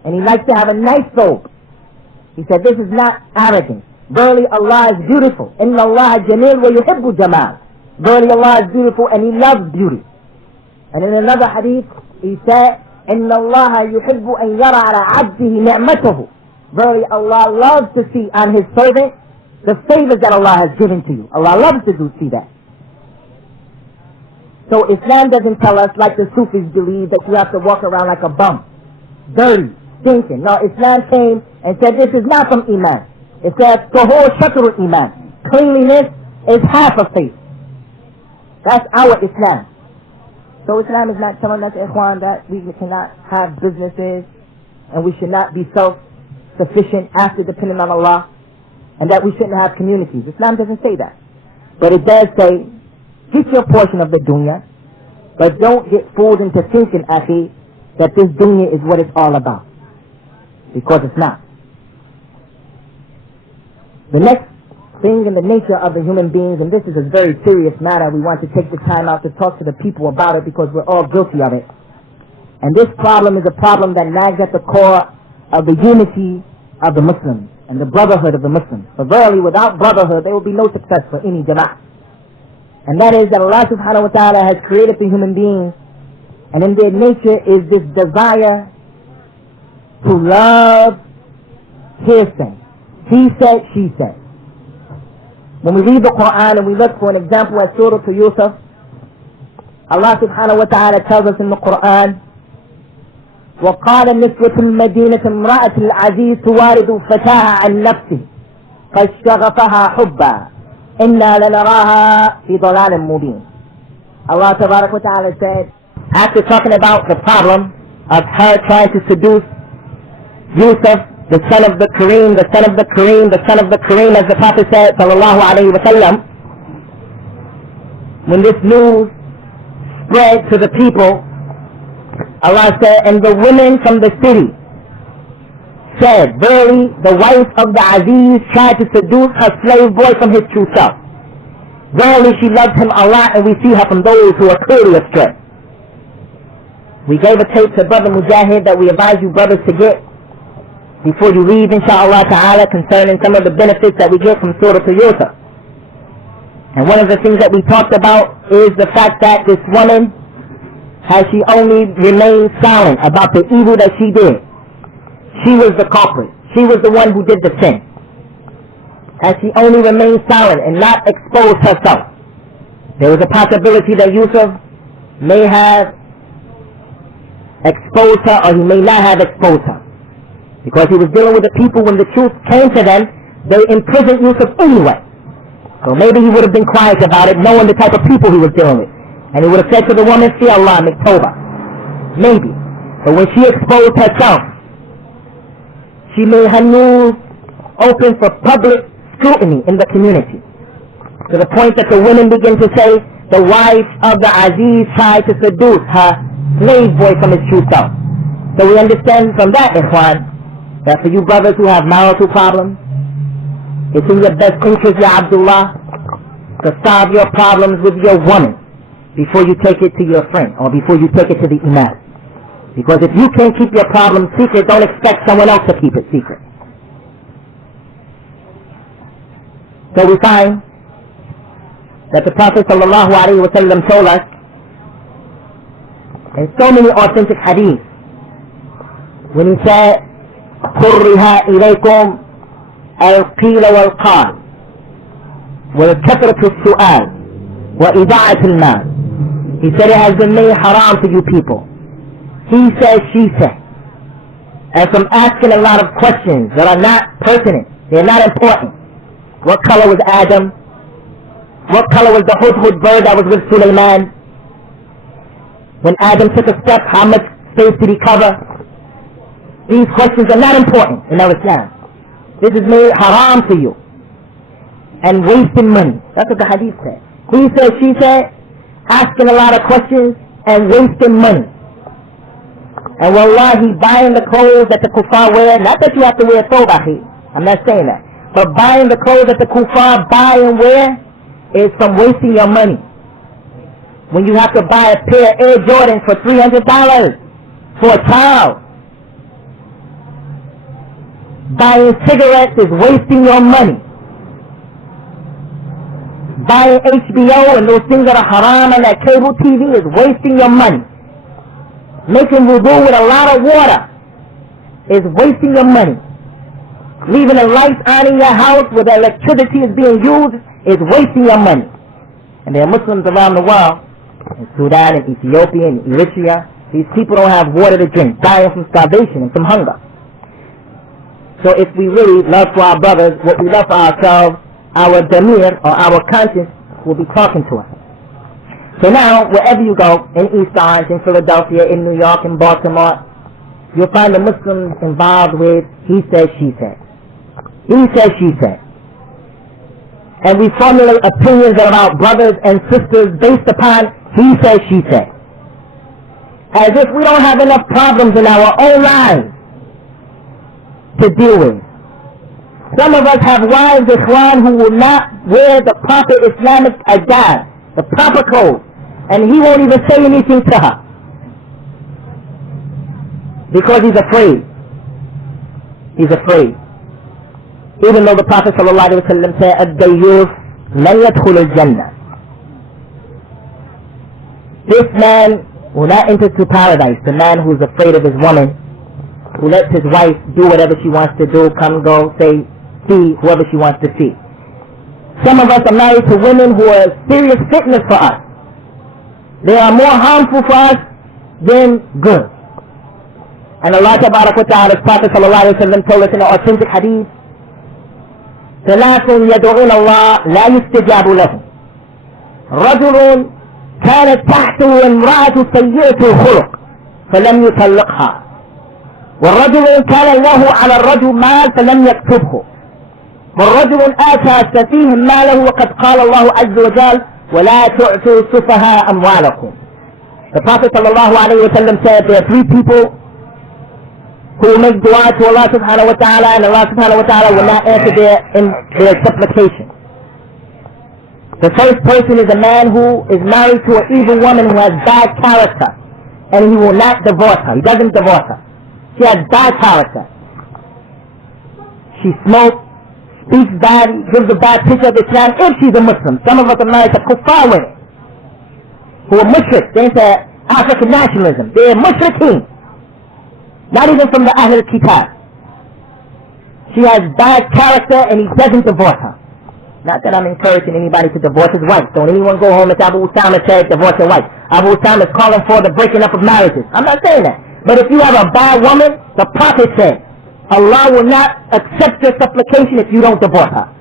and he likes to have a nice robe. He said, this is not arrogance. Verily Allah is beautiful. Inna Allah jameel wa yuhibbu jamal. Verily Allah is beautiful and He loves beauty. And in another hadith, He said, Inna Allah yuhibbu an yara ala abdihi ni'matahu. Verily Allah loves to see on His servant the favors that Allah has given to you. Allah loves to see that. So Islam doesn't tell us, like the Sufis believe, that you have to walk around like a bum, dirty, stinking. No, Islam came and said this is not from Iman. It says, Tahur Shatrul Iman. Cleanliness is half of faith. That's our Islam. So Islam is not telling us, Ikhwan, that we cannot have businesses and we should not be self-sufficient after depending on Allah, and that we shouldn't have communities. Islam doesn't say that. But it does say, get your portion of the dunya, but don't get fooled into thinking, Akhi, that this dunya is what it's all about. Because it's not. The next thing in the nature of the human beings, and this is a very serious matter, we want to take the time out to talk to the people about it because we're all guilty of it. And this problem is a problem that nags at the core of the unity of the Muslims and the brotherhood of the Muslims. For verily, without brotherhood, there will be no success for any jama'ah. And that is that Allah subhanahu wa ta'ala has created the human beings, and in their nature is this desire to love hearsay. He said, she said. When we read the Qur'an and we look for an example at Surah Yusuf, Allah subhanahu wa ta'ala tells us in the Qur'an, وَقَالَ نِسْوَةُ الْمَدِينَةِ امْرَأَةُ الْعَزِيزِ تُوَارِدُ فَتَاهَا عَنْ نَفْسِهِ فَاشْتَغَفَهَا حُبًّا إِنَّا لَنَرَاهَا فِي ضَلَالٍ مُبِينٍ. Allah tabarak wa ta'ala said, after talking about the problem of her trying to seduce Yusuf, the son of the Kareem, the son of the Kareem, the son of the Kareem, as the Prophet said, sallallahu alayhi wa sallam, when this news spread to the people, Allah said, and the women from the city said, verily, the wife of the Aziz tried to seduce her slave boy from his true self. Verily, she loves him a lot, and we see her from those who are clearly astray. We gave a tape to Brother Mujahid that we advise you brothers to get before you leave, inshallah ta'ala, concerning some of the benefits that we get from Surah Yusuf. And one of the things that we talked about is the fact that this woman, has she only remained silent about the evil that she did, she was the culprit. She was the one who did the sin. As she only remained silent and not exposed herself, there was a possibility that Yusuf may have exposed her, or he may not have exposed her. Because he was dealing with the people, when the truth came to them, they imprisoned Yusuf anyway. So maybe he would have been quiet about it, knowing the type of people he was dealing with. And he would have said to the woman, fear Allah, make tawbah. Maybe. But when she exposed herself, she made her news open for public scrutiny in the community. To the point that the women begin to say, the wife of the Aziz tried to seduce her slave boy from his true self. So we understand from that, Ikhwan, that for you brothers who have marital problems, it's in your best interest, Ya Abdullah, to solve your problems with your woman before you take it to your friend, or before you take it to the imam. Because if you can't keep your problems secret, don't expect someone else to keep it secret. So we find that the Prophet ﷺ told us in so many authentic hadiths when he said, كُرِّهَا إِلَيْكُمْ الْقِيلَ وَالْقَالِ وَكَثْرَةُ السُّؤَالِ وَإِضَاعَةُ الْمَالِ. He said it has been made haram for you people. He said, she said. And from asking a lot of questions that are not pertinent, they're not important. What color was Adam? What color was the hudhud bird that was with Sulaiman? When Adam took a step, how much space did he cover? These questions are not important in our Islam. This is made haram for you. And wasting money. That's what the hadith said. He said, she said, asking a lot of questions and wasting money. And wallahi, buying the clothes that the kuffar wear, not that you have to wear thobahi, I'm not saying that, but buying the clothes that the kuffar buy and wear is from wasting your money. When you have to buy a pair of Air Jordans for $300 for a child. Buying cigarettes is wasting your money. Buying HBO and those things that are haram and that cable TV is wasting your money. Making wudu with a lot of water is wasting your money. Leaving the lights on in your house where the electricity is being used is wasting your money. And there are Muslims around the world, in Sudan and Ethiopia and Eritrea, these people don't have water to drink, dying from starvation and from hunger. So if we really love for our brothers what we love for ourselves, our damir or our conscience will be talking to us. So now, wherever you go, in East Orange, in Philadelphia, in New York, in Baltimore, you'll find the Muslims involved with he said, she said. He said, she said. And we formulate opinions about brothers and sisters based upon he said, she said. As if we don't have enough problems in our own lives to deal with. Some of us have wives, ikhwan, who will not wear the proper Islamic adab, the proper clothes, and he won't even say anything to her because he's afraid. He's afraid. Even though the Prophet ﷺ said, "Ad-dayyuf lan yadkhul al-jannah." This man will not enter to paradise. The man who's afraid of his woman, who lets his wife do whatever she wants to do, come, go, say, see whoever she wants to see. Some of us are married to women who are serious fitness for us. They are more harmful for us than good. And Allah Tabarak wa Ta'ala's Prophet ﷺ told us in an authentic hadith, ثلاث يدعون الله لا يستجاب لهم رجل كانت تحته امرأة سيئة الخلق فلم يطلقها والرجل كان له على الرجل مال فلم يكتبه والرجل آتى سفيه ماله وقد قال الله عز وجل ولا تؤتوا السفهاء أموالكم. The Prophet ﷺ said there are three people who will make dua to Allah subhanahu wa ta'ala, and Allah subhanahu wa ta'ala will not answer their supplication. The first person is a man who is married to an evil woman who has bad character, and he will not divorce her. He doesn't divorce her. She has bad character. She smokes, speaks bad, gives a bad picture of Islam if she's a Muslim. Some of us are married to kuffar women who are mushrik. They say African nationalism. They are mushrikeen. Not even from the Ahl al-Kitab. She has bad character and he doesn't divorce her. Not that I'm encouraging anybody to divorce his wife. Don't anyone go home and say Abu Usamah said divorce your wife. Abu Usamah is calling for the breaking up of marriages. I'm not saying that. But if you have a bad woman, the Prophet said, Allah will not accept your supplication if you don't divorce her.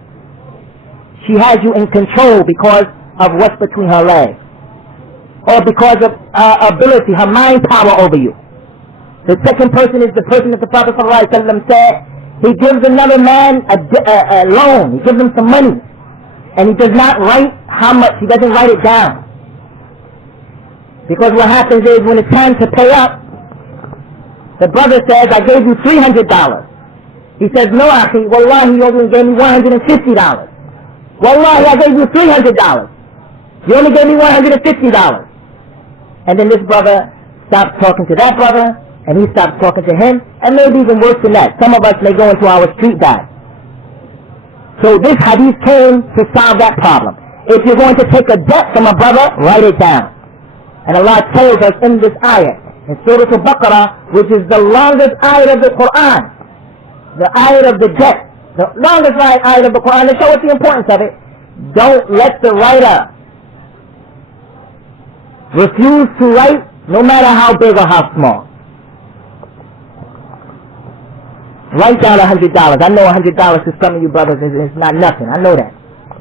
She has you in control because of what's between her legs. Or because of her ability, her mind power over you. The second person is the person that the Prophet ﷺ said, he gives another man a loan, he gives him some money, and he does not write how much, he doesn't write it down. Because what happens is when it's time to pay up, the brother says, I gave you $300. He says, no, Akhi, wallahi, you only gave me $150. Wallahi, I gave you $300. You only gave me $150. And then this brother stops talking to that brother, and he stops talking to him, and maybe even worse than that. Some of us may go into our street bag. So this hadith came to solve that problem. If you're going to take a debt from a brother, write it down. And Allah tells us in this ayah, in Surah Al-Baqarah, which is the longest ayah of the Qur'an, the ayah of the debt, the longest ayah of the Qur'an, to show us the importance of it. Don't let the writer refuse to write, no matter how big or how small. Write down $100. I know $100 to some of you brothers is not nothing. I know that.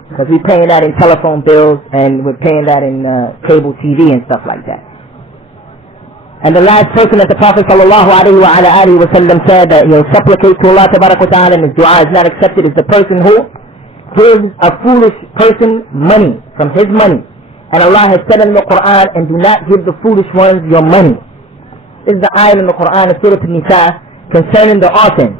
Because we're paying that in telephone bills and we're paying that in cable TV and stuff like that. And the last person that the Prophet ﷺ said that he'll supplicate to Allah Ta'ala and his dua is not accepted is the person who gives a foolish person money from his money. And Allah has said in the Qur'an, and do not give the foolish ones your money. This is the ayah in the Qur'an of Surah An-Nisa concerning the orphan.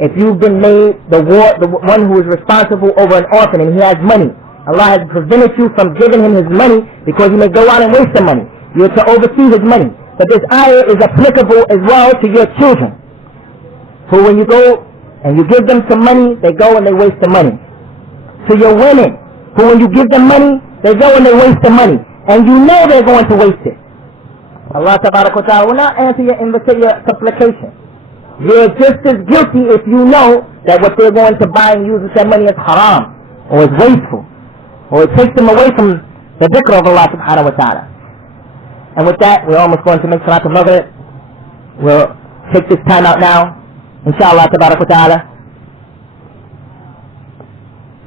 If you've been made the one who is responsible over an orphan and he has money, Allah has prevented you from giving him his money because you may go out and waste the money. You're to oversee his money. But this ayah is applicable as well to your children. So when you go and you give them some money, they go and they waste the money. To your women, who when you give them money, they go and they waste the money. And you know they're going to waste it. Allah Ta'ala will not answer your supplication. You're just as guilty if you know that what they're going to buy and use with their money is haram, or is wasteful, or it takes them away from the dhikr of Allah Subhanahu wa Ta'ala. And with that, we're almost going to make Salat al-Maghrib. We'll take this time out now, inshallah Ta'ala.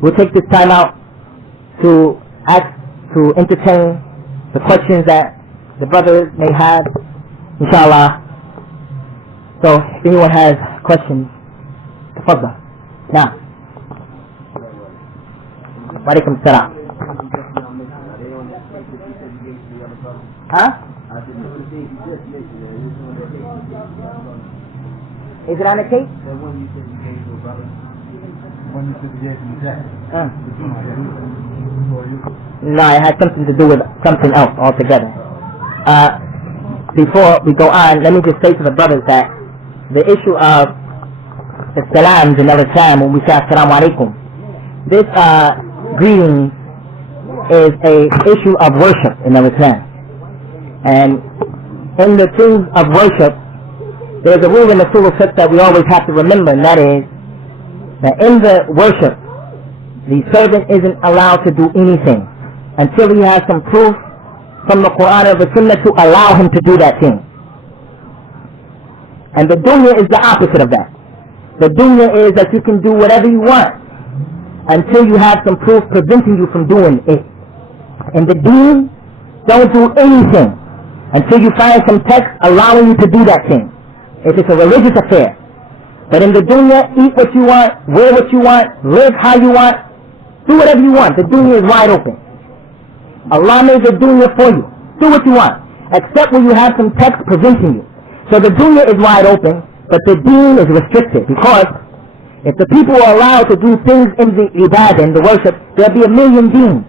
We'll take this time out to entertain the questions that the brothers may have, inshallah. So, if anyone has questions, tafadhal. Now. Wa alaikum salam. Huh? Is it on the tape? No, it has something to do with something else altogether. Before we go on, let me just say to the brothers that the issue of the salams in Islam, when we say assalamu alaikum, this greeting is a issue of worship in Islam. And in the things of worship, there's a rule in the Surah Fiqh that we always have to remember, and that is that in the worship, the servant isn't allowed to do anything until he has some proof from the Qur'an or the Sunnah to allow him to do that thing. And the dunya is the opposite of that. The dunya is that you can do whatever you want until you have some proof preventing you from doing it. And the deen, don't do anything until you find some text allowing you to do that thing, if it's a religious affair. But in the dunya, eat what you want, wear what you want, live how you want, do whatever you want. The dunya is wide open. Allah made the dunya for you. Do what you want, except when you have some text preventing you. So the dunya is wide open, but the deen is restricted, because if the people were allowed to do things in the ibadah, in the worship, there'll be a million deens.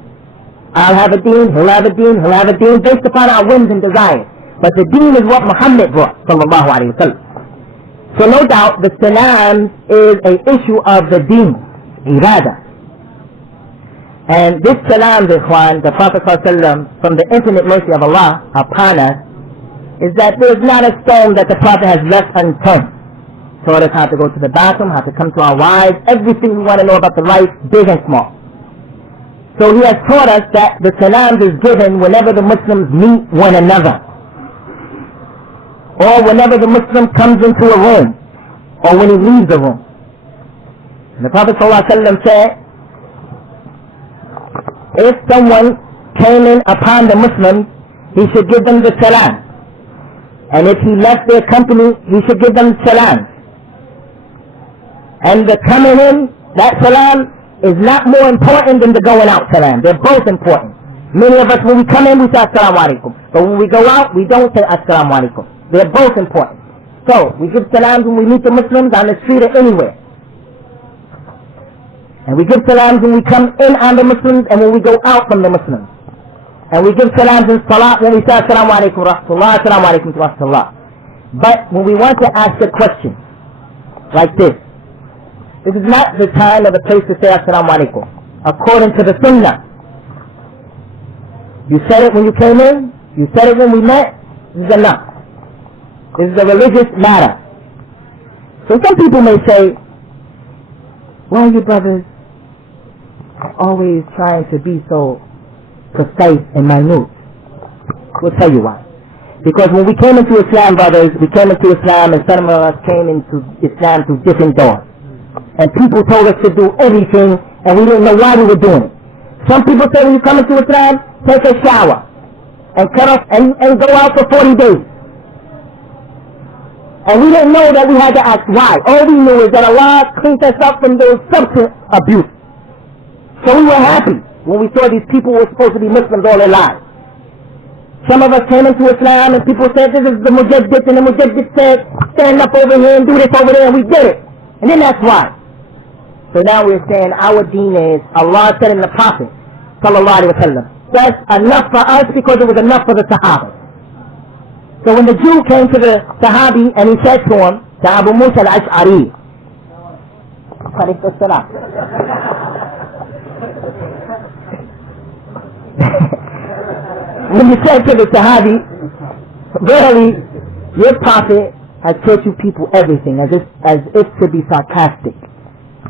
I'll have a deen, he'll have a deen, he'll have a deen, based upon our whims and desires. But the deen is what Muhammad brought, sallallahu alayhi wa sallam. So no doubt, the salam is an issue of the deen, ibadah. And this salam, ikhwan, the Prophet ﷺ, from the infinite mercy of Allah upon us, is that there is not a stone that the Prophet has left unturned. Taught us how to go to the bathroom, how to come to our wives, everything we want to know about the life, big and small. So he has taught us that the salam is given whenever the Muslims meet one another, or whenever the Muslim comes into a room, or when he leaves the room. And the Prophet ﷺ said, if someone came in upon the Muslims, he should give them the salam. And if he left their company, he should give them salam. And the coming in, that salam, is not more important than the going out salam. They're both important. Many of us, when we come in, we say assalamu alaikum. But when we go out, we don't say assalamu alaikum. They're both important. So, we give salams when we meet the Muslims on the street or anywhere. And we give salams when we come in on the Muslims and when we go out from the Muslims. And we give salams in salat when we say assalamu alaikum wa rahmatullah, assalamu alaikum wa rahmatullah. But when we want to ask a question like this is not the time or the place to say assalamu alaikum. According to the sunnah, You said it when you came in. You said it when we met. This is enough. This is a religious matter. So some people may say, why are you brothers always trying to be so precise and minute? We'll tell you why. Because when we came into Islam, brothers, we came into Islam and some of us came into Islam through different doors. And people told us to do everything and we didn't know why we were doing it. Some people say when you come into Islam, take a shower and cut off and go out for 40 days. And we didn't know that we had to ask why. All we knew is that Allah cleaned us up from those substance abuse. So we were happy when we saw these people who were supposed to be Muslims all their lives. Some of us came into Islam and people said, this is the Mujaddid, and the Mujaddid said, stand up over here and do this over there, and we did it. And then that's why. So now we're saying our deen is, Allah said in the Prophet, sallallahu alaihi wasallam, that's enough for us because it was enough for the Sahaba. So when the Jew came to the Sahabi and he said to him, to Abu Musa al-Ash'ari, when he said to the Sahabi, verily, your Prophet has taught you people everything, as if to be sarcastic.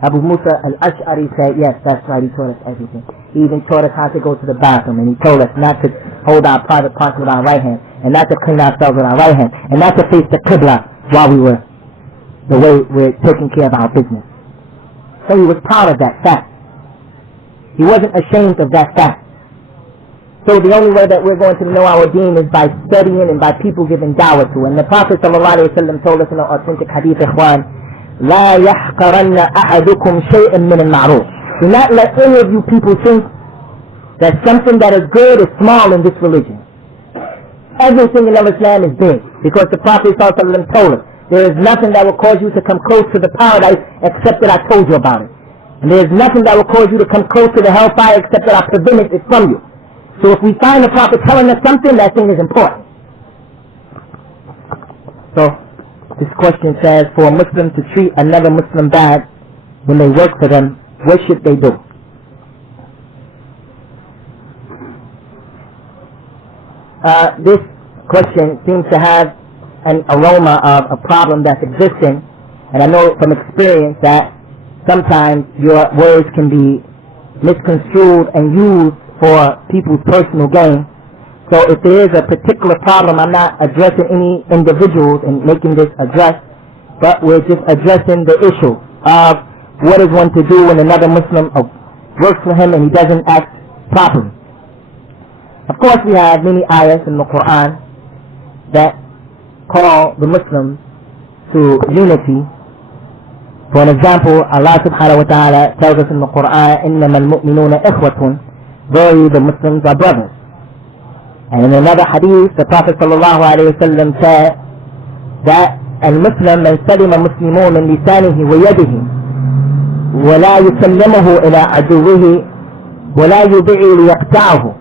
Abu Musa al-Ash'ari said, yes, that's right, he taught us everything. He even taught us how to go to the bathroom, and he told us not to hold our private parts with our right hand, and not to clean ourselves with our right hand, and not to face the Qibla while we were, the way we're taking care of our business. So he was proud of that fact. He wasn't ashamed of that fact. So the only way that we're going to know our deen is by studying and by people giving da'wah to. And the Prophet ﷺ told us in an authentic hadith, Ikhwan, لا يحقرن أحدكم شيئا من المعروف. Do not let any of you people think that something that is good is small in this religion. Everything in Islam is big, because the Prophet ﷺ told us, there is nothing that will cause you to come close to the paradise except that I told you about it. And there is nothing that will cause you to come close to the hellfire except that I prevented it from you. So if we find the Prophet telling us something, that thing is important. So this question says, for a Muslim to treat another Muslim bad when they work for them, what should they do? This question seems to have an aroma of a problem that's existing, and I know from experience that sometimes your words can be misconstrued and used for people's personal gain. So if there is a particular problem, I'm not addressing any individuals and making this address, but we're just addressing the issue of what is one to do when another Muslim works for him and he doesn't act properly. Of course, we have many ayahs in the Qur'an that call the Muslims to unity. For an example, Allah subhanahu wa ta'ala tells us in the Qur'an, إِنَّمَا الْمُؤْمِنُونَ إِخْوَةٌ, verily the Muslims are brothers. And in another hadith, the Prophet sallallahu alayhi wa sallam said that المسلم من سلم المسلمون من لسانه ويده ولا يسلمه إلى عدوه ولا يدعي ليقطعه.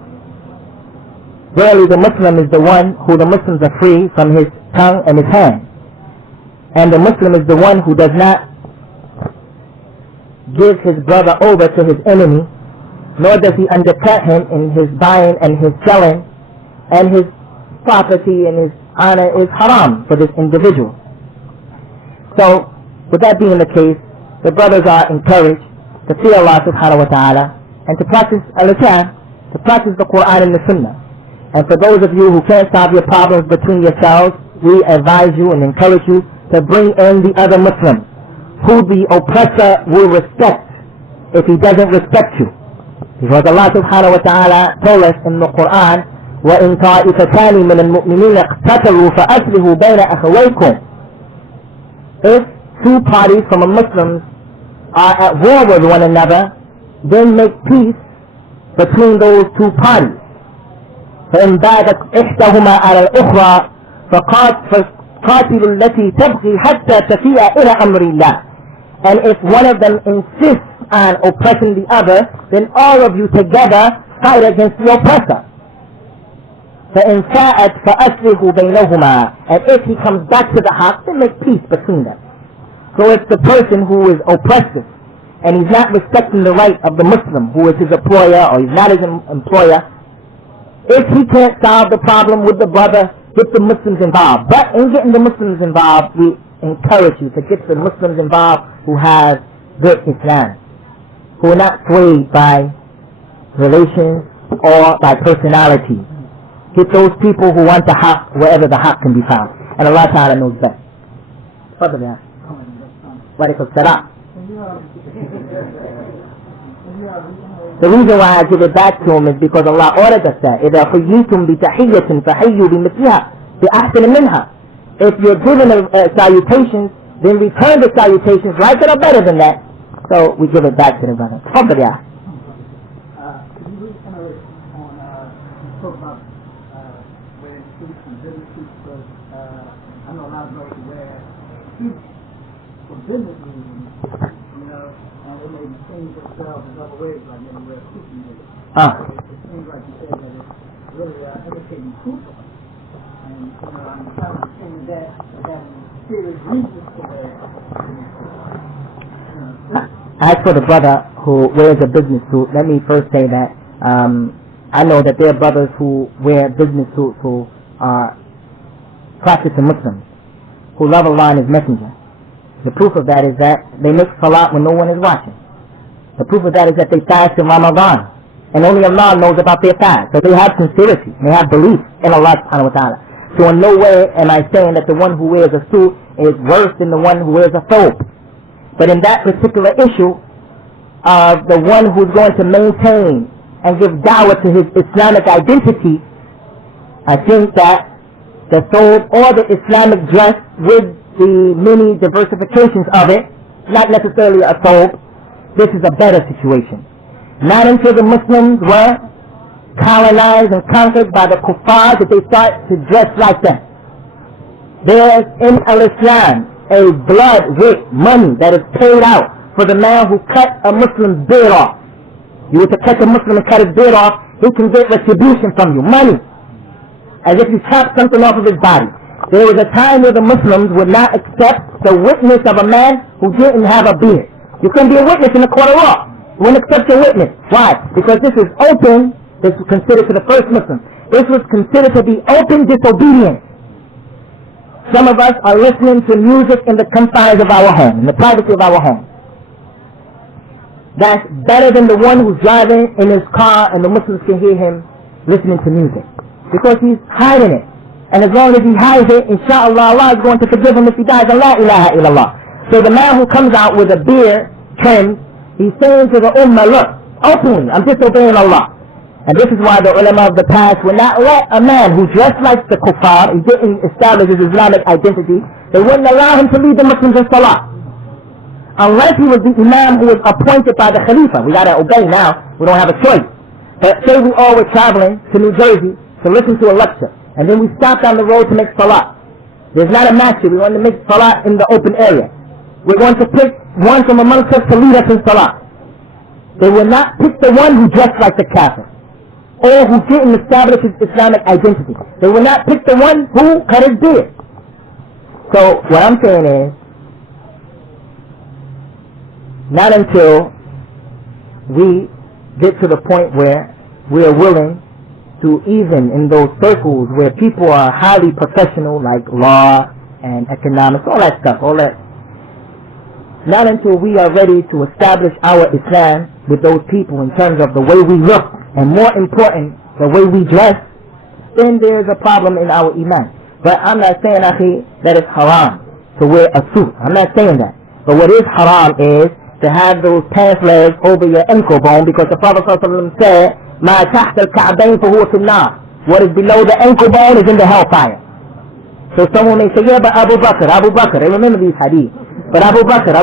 Verily the Muslim is the one who the Muslims are free from his tongue and his hand. And the Muslim is the one who does not give his brother over to his enemy, nor does he undercut him in his buying and his selling, and his property and his honor is haram for this individual. So, with that being the case, the brothers are encouraged to fear Allah subhanahu wa ta'ala and to practice al-Islam, to practice the Qur'an and the Sunnah. And for those of you who can't solve your problems between yourselves, we advise you and encourage you to bring in the other Muslim, who the oppressor will respect if he doesn't respect you. Because Allah subhanahu wa ta'ala told us in the Qur'an, وَإِن طَائِفَتَانِ مِنَ الْمُؤْمِنِينَ اقْتَتَلُوا فَأَصْلِحُوا بَيْنَ أَخَوَيْكُمْ. If two parties from a Muslims are at war with one another, then make peace between those two parties. فإن بادت إحداهما على الأخرى فقاتلوا التي تبغي حتى تفيء إلى أمر الله. And if one of them insists on oppressing the other, then all of you together fight against the oppressor. فإن فاءت فأصلحوا بينهما. And if he comes back to the haq, then make peace between them. So it's the person who is oppressive and he's not respecting the right of the Muslim who is his employer or he's not his employer. if he can't solve the problem with the brother, get the Muslims involved. But in getting the Muslims involved, we encourage you to get the Muslims involved who have good Islam, who are not swayed by relations or by personality. Get those people who want the haqq wherever the haqq can be found. And Allah Ta'ala knows best. Fadl ya. Wa alaikum salam. The reason why I give it back to him is because Allah ordered us that. إِذَا حُيِّيتُمْ بِتَحِيَّةٍ فَحَيُّوا بِمِثْلِهَا بِأَحْسَنَ مِنْهَا. If you're given salutations, then return the salutations right that are better than that. So we give it back to the brother. Fadl ya. Could you reiterate on talk about when students and business students, because I know a lot of those where students for business meetings, you know, and they may change themselves in other ways, like maybe wear suits and music. It seems like you said that it's really imitating truth. And, you know, I'm trying to understand that serious reasons for that. As for the brother who wears a business suit, let me first say that I know that there are brothers who wear business suits who are practicing Muslims, who love Allah and His Messenger. The proof of that is that they make salat when no one is watching. The proof of that is that they fast in Ramadan, and only Allah knows about their fast. So they have sincerity, they have belief in Allah subhanahu wa ta'ala. So in no way am I saying that the one who wears a suit is worse than the one who wears a thobe. But in that particular issue of the one who's going to maintain and give da'wah to his Islamic identity, I think that the thobe or the Islamic dress with the many diversifications of it, not necessarily a thobe, this is a better situation. Not until the Muslims were colonized and conquered by the kuffar did they start to dress like that. There's in al-Islam a blood with money that is paid out for the man who cut a Muslim's beard off. You were to cut a Muslim and cut his beard off, he can get retribution from you, money, as if you chopped something off of his body. There was a time where the Muslims would not accept the witness of a man who didn't have a beard. You couldn't be a witness in the court of law. You wouldn't accept your witness. Why? Because this is open. This was considered to the first Muslim. This was considered to be open disobedience. Some of us are listening to music in the confines of our home, in the privacy of our home. That's better than the one who's driving in his car and the Muslims can hear him listening to music. Because he's hiding it. And as long as he hides it, inshallah, Allah is going to forgive him if he dies. La ilaha illallah. So the man who comes out with a beard trimmed, he's saying to the ummah, look, openly, I'm disobeying Allah. And this is why the ulama of the past would not let a man who dressed like the kuffar, he didn't establish his Islamic identity, they wouldn't allow him to lead the Muslims in salah. Unless he was the imam who was appointed by the Khalifa. We gotta obey now, we don't have a choice. But say we all were traveling to New Jersey to listen to a lecture, and then we stopped on the road to make salah. There's not a masjid, we want to make salah in the open area. We're going to pick one from amongst us to lead us in salah. They will not pick the one who dressed like the kafir, or who didn't establish his Islamic identity. They will not pick the one who cut his beard. So what I'm saying is, not until we get to the point where we are willing to, even in those circles where people are highly professional, like law and economics, all that stuff, all that, not until we are ready to establish our Islam with those people in terms of the way we look, and more important, the way we dress, then there's a problem in our iman. But I'm not saying, akhi, that it's haram to wear a suit. I'm not saying that. But what is haram is to have those pants legs over your ankle bone, because the Prophet ﷺ said, مَا تَحْتَ الْكَعْبَيْنِ فَهُوَ فِي النَّارِ. What is below the ankle bone is in the hellfire. So someone may say, yeah, but Abu Bakr, they remember these hadith. But Abu Bakr,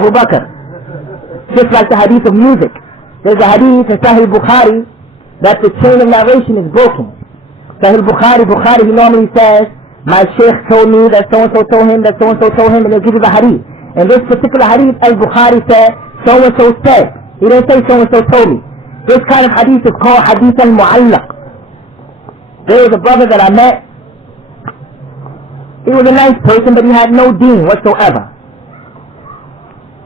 just like the hadith of music. There's a hadith in Sahih Bukhari that the chain of narration is broken. Sahih Bukhari, he normally says, my sheikh told me that so-and-so told him, that so-and-so told him, and he'll give you the hadith. In this particular hadith, Al-Bukhari said, so-and-so said. He didn't say so-and-so told me. This kind of hadith is called hadith al-mu'allaq. There was a brother that I met. He was a nice person, but he had no deen whatsoever.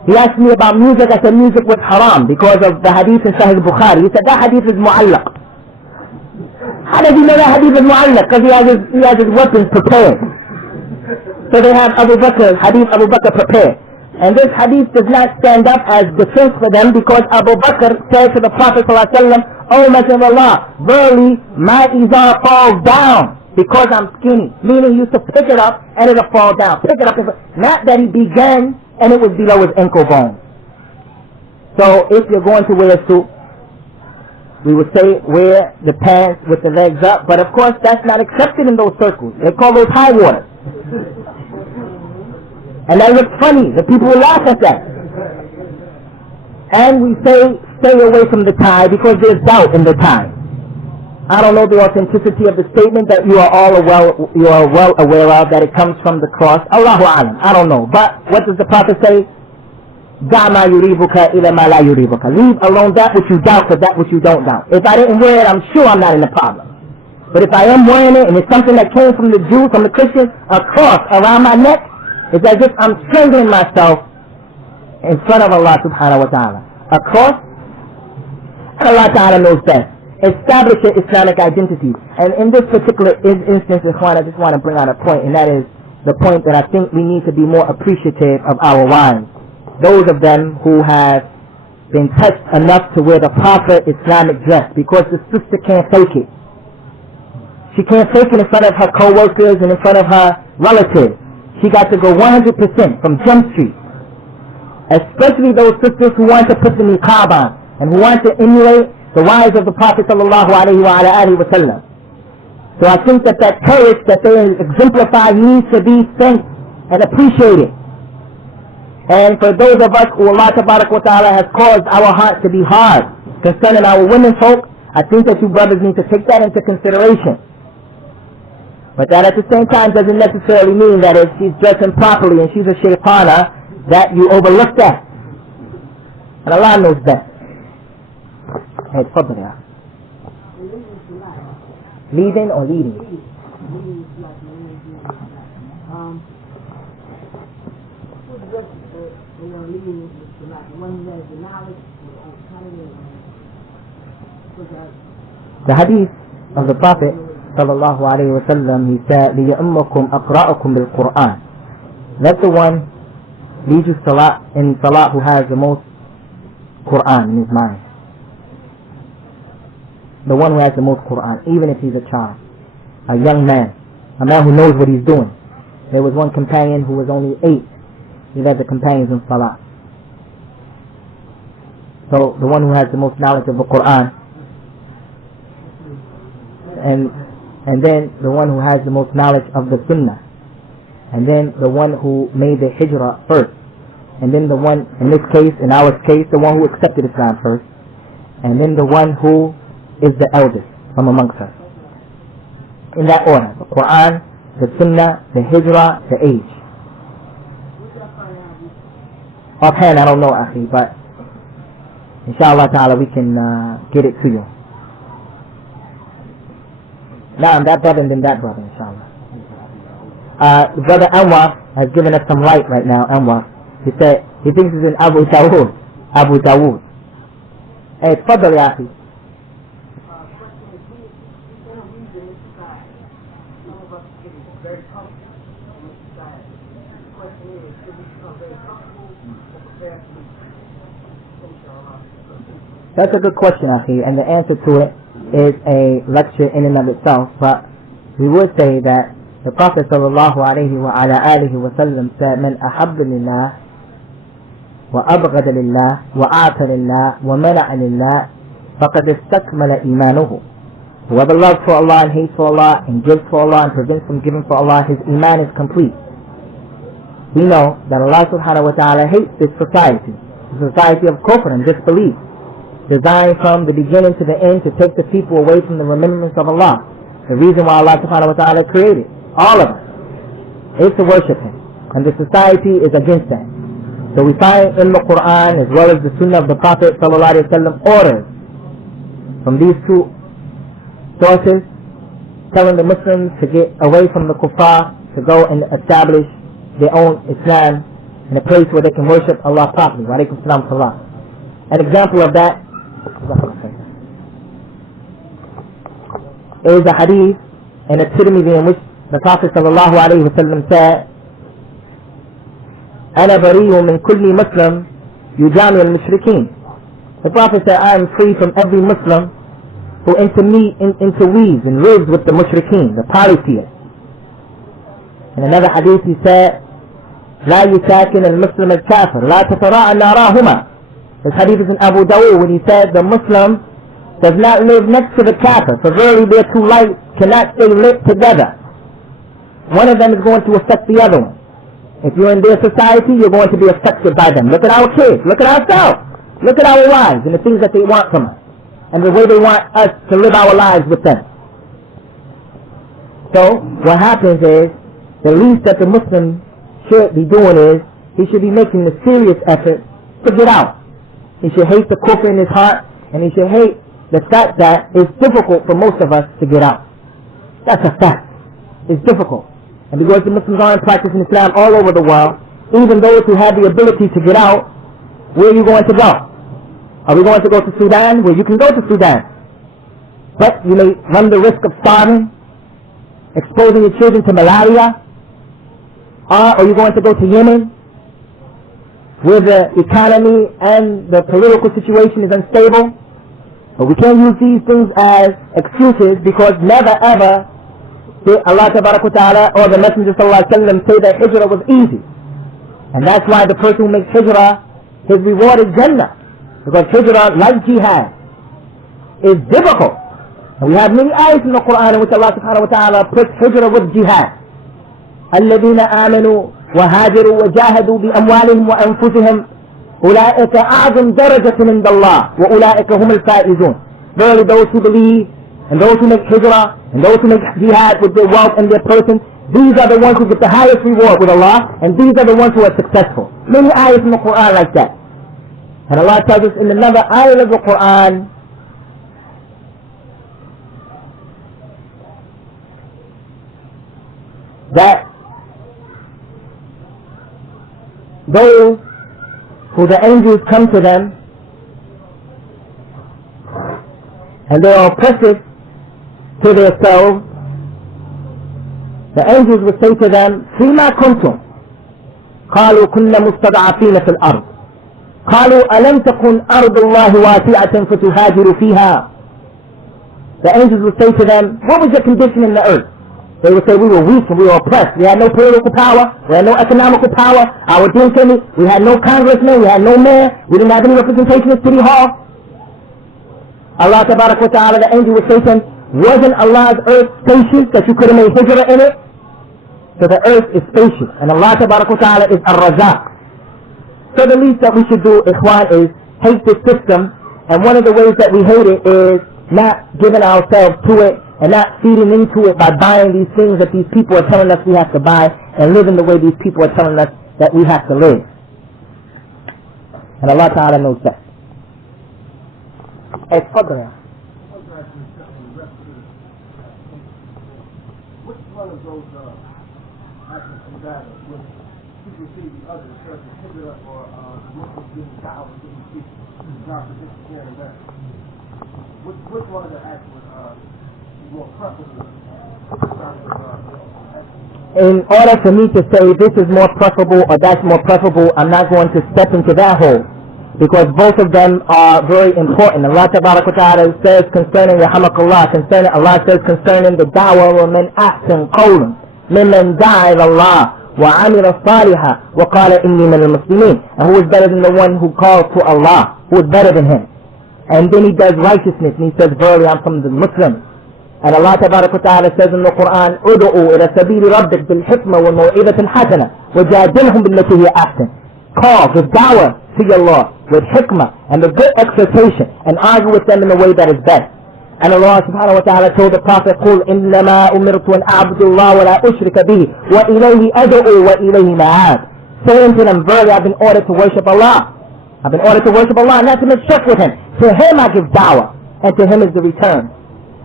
He asked me about music. I said music was haram because of the hadith in Sahih Bukhari. He said that hadith is mu'allaq. How does he know that hadith is mu'allaq? Because he has his weapons prepared. So they have hadith Abu Bakr prepared. And this hadith does not stand up as defense for them because Abu Bakr said to the Prophet ﷺ, O Messenger of Allah, verily my izar falls down because I'm skinny. Meaning you used to pick it up and it'll fall down. Pick it up. Not that he began and it was below his ankle bone. So if you're going to wear a suit, we would say wear the pants with the legs up. But of course that's not accepted in those circles. They call those high waters. And that looks funny. The people will laugh at that. And we say stay away from the tie because there's doubt in the tie. I don't know the authenticity of the statement that you are well aware of, that it comes from the cross. Allahu alam. I don't know. But what does the Prophet say? Da ma yuribuka ila ma la yuribuka. Leave alone that which you doubt for that which you don't doubt. If I didn't wear it, I'm sure I'm not in a problem. But if I am wearing it and it's something that came from the Jews, from the Christians, a cross around my neck, it's as if I'm strangling myself in front of Allah subhanahu wa ta'ala. A cross, and Allah ta'ala knows best. Establish your Islamic identity. And in this particular instance, Ikhwan, I just want to bring out a point, and that is the point that I think we need to be more appreciative of our wives. Those of them who have been touched enough to wear the proper Islamic dress, because the sister can't fake it. She can't fake it in front of her co-workers and in front of her relatives. She got to go 100% from Jump Street. Especially those sisters who want to put the niqab on and who want to emulate the wives of the Prophet sallallahu alaihi wasallam. So I think that courage that they exemplify needs to be thanked and appreciated. And for those of us who Allah tabarak wa ta'ala has caused our heart to be hard concerning our women folk, I think that you brothers need to take that into consideration. But that at the same time doesn't necessarily mean that if she's dressing properly and she's a shaytana, that you overlook that. And Allah knows that. Hey, tfaddal ya. Leading or leading? The hadith of the Prophet sallallahu alayhi wa sallam, he said, لِيَأُمَّكُمْ أَقْرَأُكُمْ بِالْقُرْآنِ. Let the one lead you in salat who has the most Qur'an in his mind. The one who has the most Qur'an, even if he's a child, a young man, a man who knows what he's doing. There was one companion who was only 8. He led the companions in salat. So the one who has the most knowledge of the Qur'an, and then the one who has the most knowledge of the Sunnah, and then the one who made the Hijrah first, and then the one, in this case, in our case, the one who accepted Islam first, and then the one who is the eldest from amongst us. In that order: the Quran, the Sunnah, the Hijrah, the age. Offhand, I don't know, Akhi, but inshallah ta'ala we can get it to you. Now, that brother and then that brother, inshallah. The brother Anwar has given us some light right now. Anwar, he said he thinks it's in Abu Dawood. Abu Dawood. Hey, tfaddal ya akhi. That's a good question, Akhi, and the answer to it is a lecture in and of itself. But we would say that the Prophet sallallahu alayhi wa ala alihi wa sallam said, "Man ahabba lillah wa abghada lillah wa a'ta lillah wa mana'a lillah faqad istakmala imanuhu." Whoever loves for Allah and hates for Allah and gives for Allah and prevents from giving for Allah, his iman is complete. We know that Allah subhanahu wa ta'ala hates this society, the society of kufr and disbelief, designed from the beginning to the end to take the people away from the remembrance of Allah. The reason why Allah subhanahu wa ta'ala created all of us is to worship Him, and the society is against that. So we find in the Qur'an as well as the Sunnah of the Prophet sallallahu alaihi wasallam orders from these two sources telling the Muslims to get away from the kuffar, to go and establish their own Islam in a place where they can worship Allah properly. Wa alaikum salam to Allah. An example of that is a hadith in a Tirmidhi in which the Prophet sallallahu alayhi wa sallam said, أنا بريء من كل مسلم يجامع المشركين. The Prophet said, I am free from every Muslim who interweaves and lives with the mushrikeen, the polytheists. In another hadith he said, لا يساكن المسلم الكافر لا تتراءى ناراهما. This hadith is in Abu Dawud when he said the Muslim does not live next to the kafir, for verily their two lights cannot stay lit together. One of them is going to affect the other one. If you're in their society, you're going to be affected by them. Look at our kids, look at ourselves, look at our wives and the things that they want from us, and the way they want us to live our lives with them. So what happens is, the least that the Muslim should be doing is, he should be making the serious effort to get out. He should hate the kufr in his heart, and he should hate the fact that it's difficult for most of us to get out. That's a fact. It's difficult. And because the Muslims are in practice in Islam all over the world, even those who have the ability to get out, where are you going to go? Are we going to go to Sudan? Well, you can go to Sudan, but you may run the risk of starving, exposing your children to malaria. Or are you going to go to Yemen, where the economy and the political situation is unstable? But we can't use these things as excuses, because never ever did Allah Ta'ala or the Messenger Sallallahu Alaihi Wasallam say that hijrah was easy. And that's why the person who makes hijrah, his reward is Jannah. Because hijrah, like jihad, is difficult. And we have many ayahs in the Qur'an in which Allah Subhanahu wa Ta'ala puts hijrah with jihad. الذين آمنوا وهاجروا وجاهدوا بأموالهم وأنفسهم أولئك أعظم درجة عند الله وأولئك هم الفائزون. Verily those who believe, and those who make hijrah, and those who make jihad with their wealth and their person, these are the ones who get the highest reward with Allah, and these are the ones who are successful. Many ayahs in the Qur'an like that. And Allah tells us in another ayah of the Qur'an that those who the angels come to them and they are oppressive to themselves, the angels will say to them, فيما كنتم قالوا كنا مستضعفين في الأرض قالوا ألم تكن أرض الله واسعة فتهاجروا فيها. The angels will say to them, what was your condition in the earth? They would say, we were weak and we were oppressed. We had no political power, we had no economical power, our destiny, we had no congressman, we had no mayor, we didn't have any representation in City Hall. Allah Ta'ala, the angel would say to him, wasn't Allah's earth spacious that you could have made hijrah in it? So the earth is spacious, and Allah Ta'ala is Ar-Razaq. So the least that we should do, Ikhwan, is hate this system, and one of the ways that we hate it is not giving ourselves to it, and not feeding into it by buying these things that these people are telling us we have to buy, and living the way these people are telling us that we have to live. And Allah Ta'ala knows that. Which one of those actions from that when people see the other church hijrah or Muslims getting da'wah to these people, God for this here and that? Which one of the actions more preferable? In order for me to say this is more preferable or that's more preferable, I'm not going to step into that hole, because both of them are very important. Allah Ta'ala says concerning Allah says concerning the da'wah, وَمَنْ أَحْسَنْ قَوْلًا مِمَّنْ دَعَا إِلَى اللَّهِ وَعَمِلَ صَالِحًا وَقَالَ إِنِّي مِنَ الْمُسْلِمِينَ. And who is better than the one who calls to Allah? Who is better than him? And then he does righteousness and he says, verily I'm from the Muslims. And Allah Ta'ala says in the Qur'an, أُدْعُوا إِلَى سَبِيلِ رَبِّكَ بِالْحِكْمَةِ وَالْمَوْعِظَةِ الْحَسَنَةِ وَجَادِلْهُمْ بِالَّتِي هِيَ أَحْسَنُ. Call, give da'wah to your Lord with hikmah and the good exhortation, and argue with them in the way that is best. And Allah Subhanahu wa Ta'ala told the Prophet, قُلْ إِنَّمَا أُمِرْتُ أَنْ أَعْبُدُ اللَّهَ وَلَا أُشْرِكَ بِهِ وَإِلَيْهِ أَدْعُو وَإِلَيْهِ مَآبِ. Saying to them, verily I've been ordered to worship Allah. I've been ordered to worship Allah and not to make shirk with him. To him I give da'wah, and to him is the return.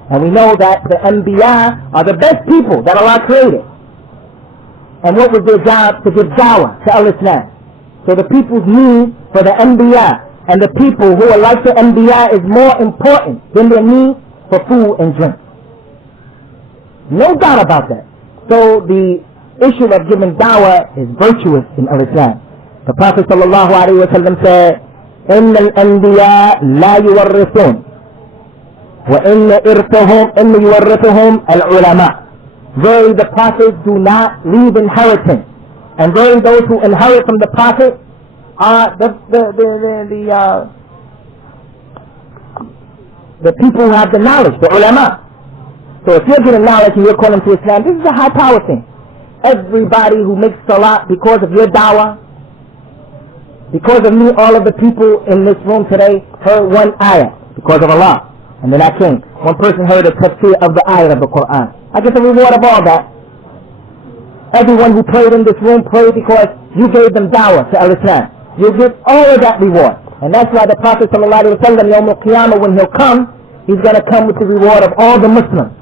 And we know that the Anbiya are the best people that Allah created. And what was their job? To give da'wah to Al-Islam. So the people's need for the Anbiya and the people who are like the Anbiya is more important than their need for food and drink. No doubt about that. So the issue of giving dawah is virtuous in Islam. The Prophet sallallahu alaihi wasallam said, إن الأنبياء لا يورثون وإن يورثهم العلماء. Verily the prophets do not leave inheritance, and verily those who inherit from the prophet are the people who have the knowledge, the ulama. So if you're getting knowledge and you're calling to Islam, this is a high power thing. Everybody who makes salat because of your dawah, because of me, all of the people in this room today heard one ayah because of Allah. And then I came. One person heard a tafsir of the ayah of the Qur'an. I get the reward of all that. Everyone who prayed in this room prayed because you gave them dawah to Islam. You get all of that reward. And that's why the Prophet ﷺ, Yawm al-Qiyamah, when he'll come, he's going to come with the reward of all the Muslims.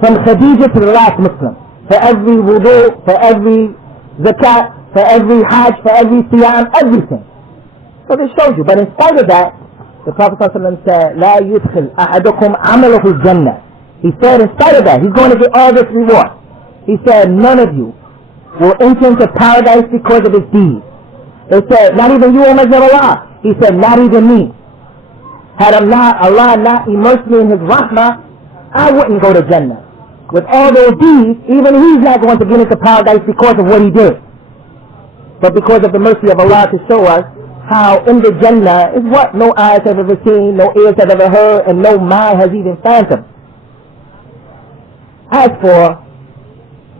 From Khadijah to the last Muslim. For every wudu, for every zakat, for every hajj, for every siyam, everything. So this shows you. But in spite of that, the Prophet ﷺ said, لا يدخل أحدكم عمله الجنة. He said, in spite of that, he's going to get all this reward. He said, none of you will enter into paradise because of his deeds. They said, not even you, O Messenger of Allah. He said, not even me. Had Allah not immersed me in his rahmah, I wouldn't go to Jannah. With all those deeds, even he's not going to get into paradise because of what he did. But because of the mercy of Allah to show us how in the Jannah is what no eyes have ever seen, no ears have ever heard, and no mind has even fathomed. As for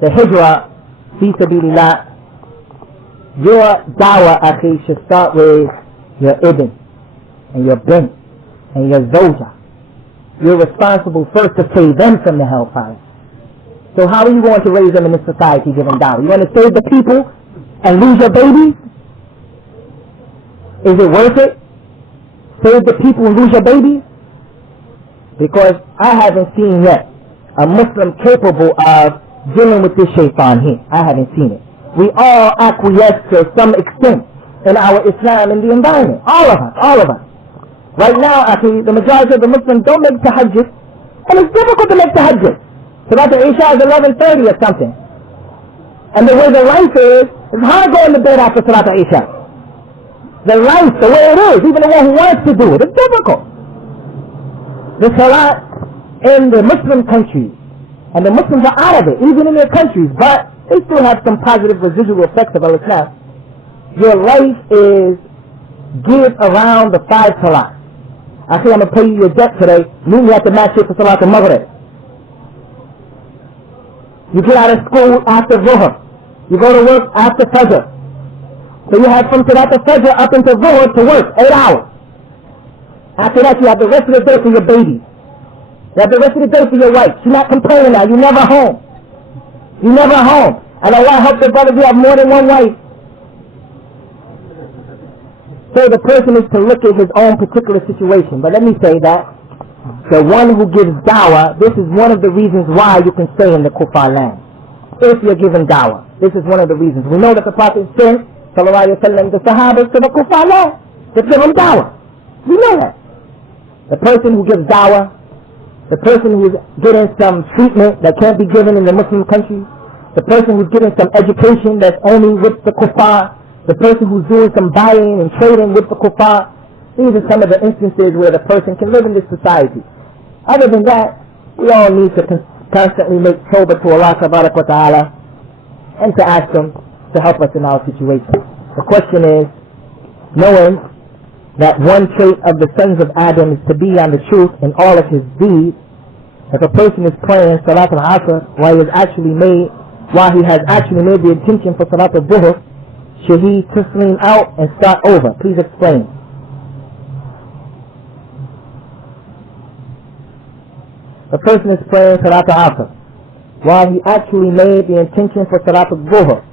the hijrah, fi sabilillah, your dawah, akhi, should start with your ibn, and your bint, and your zawja. You're responsible first to save them from the hellfire. So how are you going to raise them in this society giving dawah? You want to save the people and lose your babies? Is it worth it? Save the people and lose your babies? Because I haven't seen yet a Muslim capable of dealing with this shaitan here. I haven't seen it. We all acquiesce to some extent in our Islam and the environment. All of us. Right now, actually, the majority of the Muslims don't make tahajjud, and it's difficult to make tahajjud. Salat al-Isha is 11:30 or something. And the way the life is, it's hard going to bed after Salat al-Isha. The life, the way it is, even the one who wants to do it, it's difficult. The Salat in the Muslim countries, and the Muslims are out of it, even in their countries, but they still have some positive residual effects of Islam. Your life is geared around the 5 Salat. I say I'm going to pay you your debt today. Meet me at the masjid for Salat al-Maghrib. You get out of school after Zuhr. You go to work after Fajr. So you have from Salat al-Fajr up until Zuhr to work, 8 hours. After that you have the rest of the day for your baby. You have the rest of the day for your wife. She's not complaining now. You're never home. You're never home. And Allah help the brothers, you have more than one wife. So the person is to look at his own particular situation. But let me say that the one who gives dawah, this is one of the reasons why you can stay in the kuffar land. If you're given dawah. This is one of the reasons. We know that the Prophet sent, sallallahu alayhi wa sallam, the sahabas to the kuffar land to give them dawah. We know that. The person who gives dawah, the person who is getting some treatment that can't be given in the Muslim countries, the person who's getting some education that's only with the kuffar, the person who's doing some buying and trading with the kuffar. These are some of the instances where the person can live in this society. Other than that, we all need to constantly make tawbah to Allah tabarak wa ta'ala and to ask Him to help us in our situation. The question is, knowing that one trait of the sons of Adam is to be on the truth in all of his deeds, if a person is praying Salat al-Asr while he has actually made the intention for Salat al-Dhuhr, should he taslim out and start over? Please explain. A person is praying Salat al-Asr while he actually made the intention for Salat al-Dhuhr.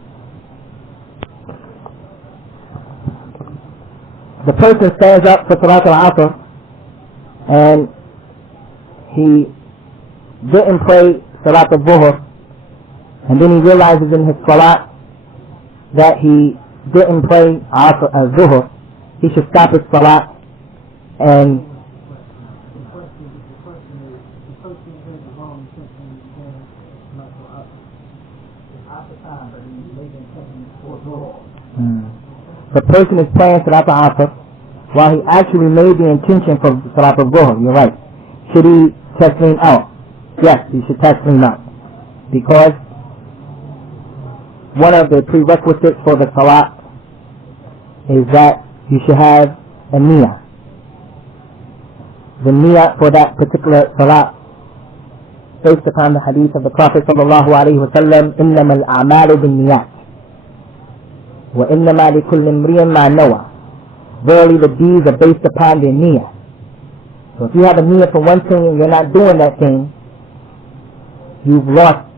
The person stands up for Salat al-Asr and he didn't pray Salat al-Dhuhr, and then he realizes in his Salat that he didn't pray al-Dhuhr. He should stop his Salat and the person who is wrong intention then not for us. It's after time, but he made the intention for Lord. The person is praying Salat al-Asr while he actually made the intention for Salat al-Dhuhr. You're right. Should he taslim out? Yes, he should taslim out. Because one of the prerequisites for the Salat is that you should have a niyyah. The niyyah for that particular Salat, based upon the hadith of the Prophet sallallahu alaihi wasallam, إِنَّمَا الْأَعْمَالُ بِالنِّيَّاتِ وَإِنَّمَا لِكُلِّ امْرِئٍ مَا نَوَى. Verily the deeds are based upon their niyyah. So if you have a niyyah for one thing and you're not doing that thing, you've lost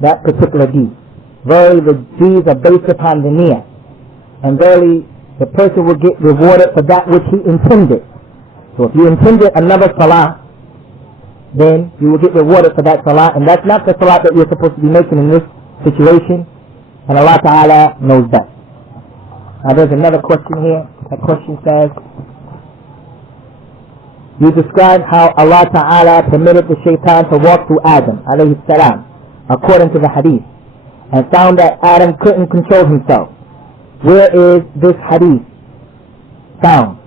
that particular deed. Verily the deeds are based upon the niyyah. And verily the person will get rewarded for that which he intended. So if you intended another salah, then you will get rewarded for that salah. And that's not the salah that you're supposed to be making in this situation. And Allah Ta'ala knows that. Now there's another question here. That question says, you described how Allah Ta'ala permitted the shaitan to walk through Adam alayhi salam, according to the hadith, and found that Adam couldn't control himself. Where is this hadith found?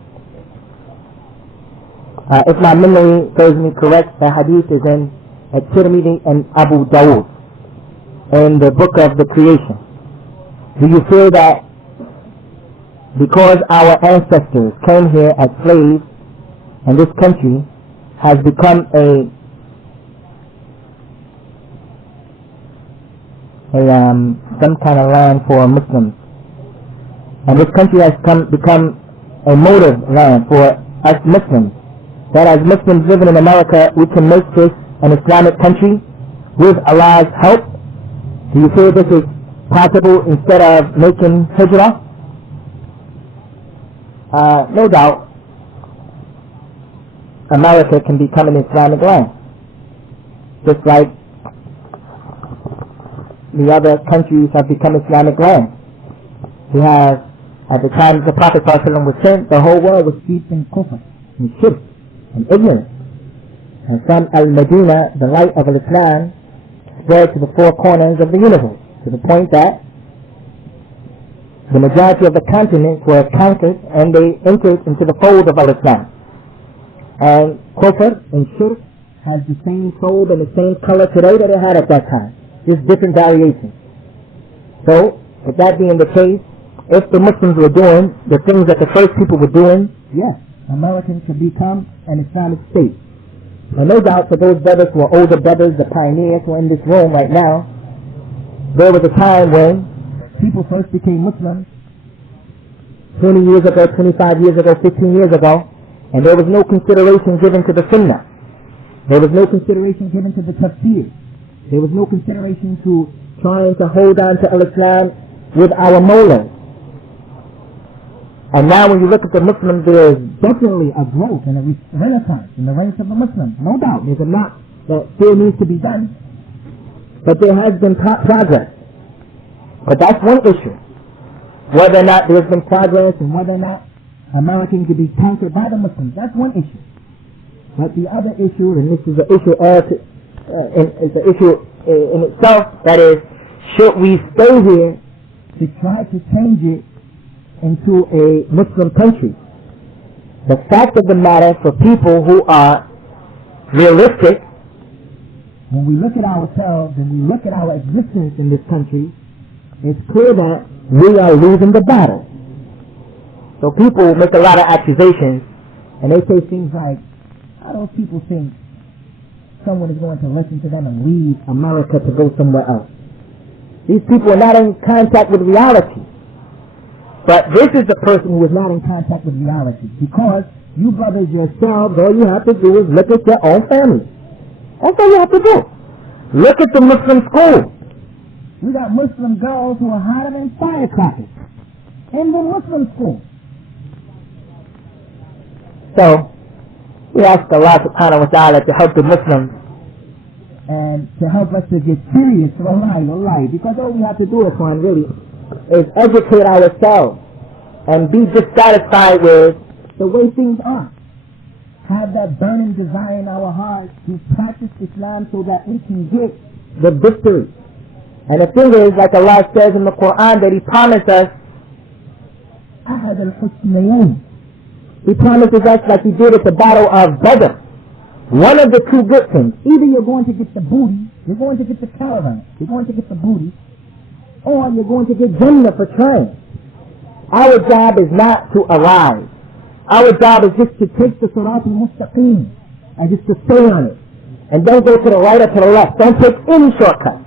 If my memory serves me correct, the hadith is in At-Tirmidhi and Abu Dawud in the book of the creation. Do you feel that because our ancestors came here as slaves and this country has become some kind of land for Muslims, and this country has become a motive land for us Muslims, that as Muslims living in America we can make this an Islamic country with Allah's help? Do you feel this is possible instead of making hijrah? No doubt America can become an Islamic land, just like the other countries have become Islamic lands. We have, at the time the Prophet ﷺ was sent, the whole world was steeped in kufr, in shirk, and ignorance. And from Al-Madinah, the light of Islam spread to the four corners of the universe, to the point that the majority of the continents were conquered and they entered into the fold of Islam. And kufr and shirk has the same fold and the same color today that it had at that time. Just different variations. So, with that being the case, if the Muslims were doing the things that the first people were doing, yes, Americans could become an Islamic state. And no doubt for those brothers who are older brothers, the pioneers who are in this room right now, there was a time when people first became Muslims 20 years ago, 25 years ago, 15 years ago, and there was no consideration given to the Sunnah. There was no consideration given to the Tafsir. There was no consideration to trying to hold on to Al-Islam with our mollahs. And now when you look at the Muslims, there is definitely a growth and a renaissance in the ranks of the Muslims. No doubt, there's a lot that still needs to be done. But there has been progress. But that's one issue. Whether or not there's been progress and whether or not Americans can be conquered by the Muslims, that's one issue. But the other issue, and this is an issue in itself, that is, should we stay here to try to change it into a Muslim country? The fact of the matter, for people who are realistic, when we look at ourselves and we look at our existence in this country, it's clear that we are losing the battle. So people make a lot of accusations and they say things like, how those people think someone is going to listen to them and leave America to go somewhere else? These people are not in contact with reality. But this is the person who is not in contact with reality, because you brothers yourselves, all you have to do is look at your own family. That's all you have to do. Look at the Muslim schools. You got Muslim girls who are hotter than firecrackers in the Muslim school. So we ask Allah subhanahu wa ta'ala to help the Muslims and to help us to get serious, wallahi, because all we have to do, Ikhwan, really, is educate ourselves and be dissatisfied with the way things are. have that burning desire in our hearts to practice Islam so that we can get the victory. And the thing is, like Allah says in the Qur'an, that He promised us أحد الحسنيين. He promises us, like He did at the battle of Badr, one of the two good things. Either you're going to get the booty, you're going to get the caravan, you're going to get the booty, or you're going to get Jannah for trying. Our job is not to arrive. Our job is just to take the Sirat al-Mustaqim and just to stay on it. And don't go to the right or to the left. Don't take any shortcut.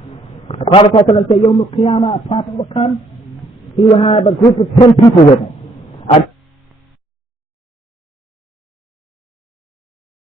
The Prophet said, Yawm al-Qiyamah, a prophet will come. He will have a group of 10 people with him.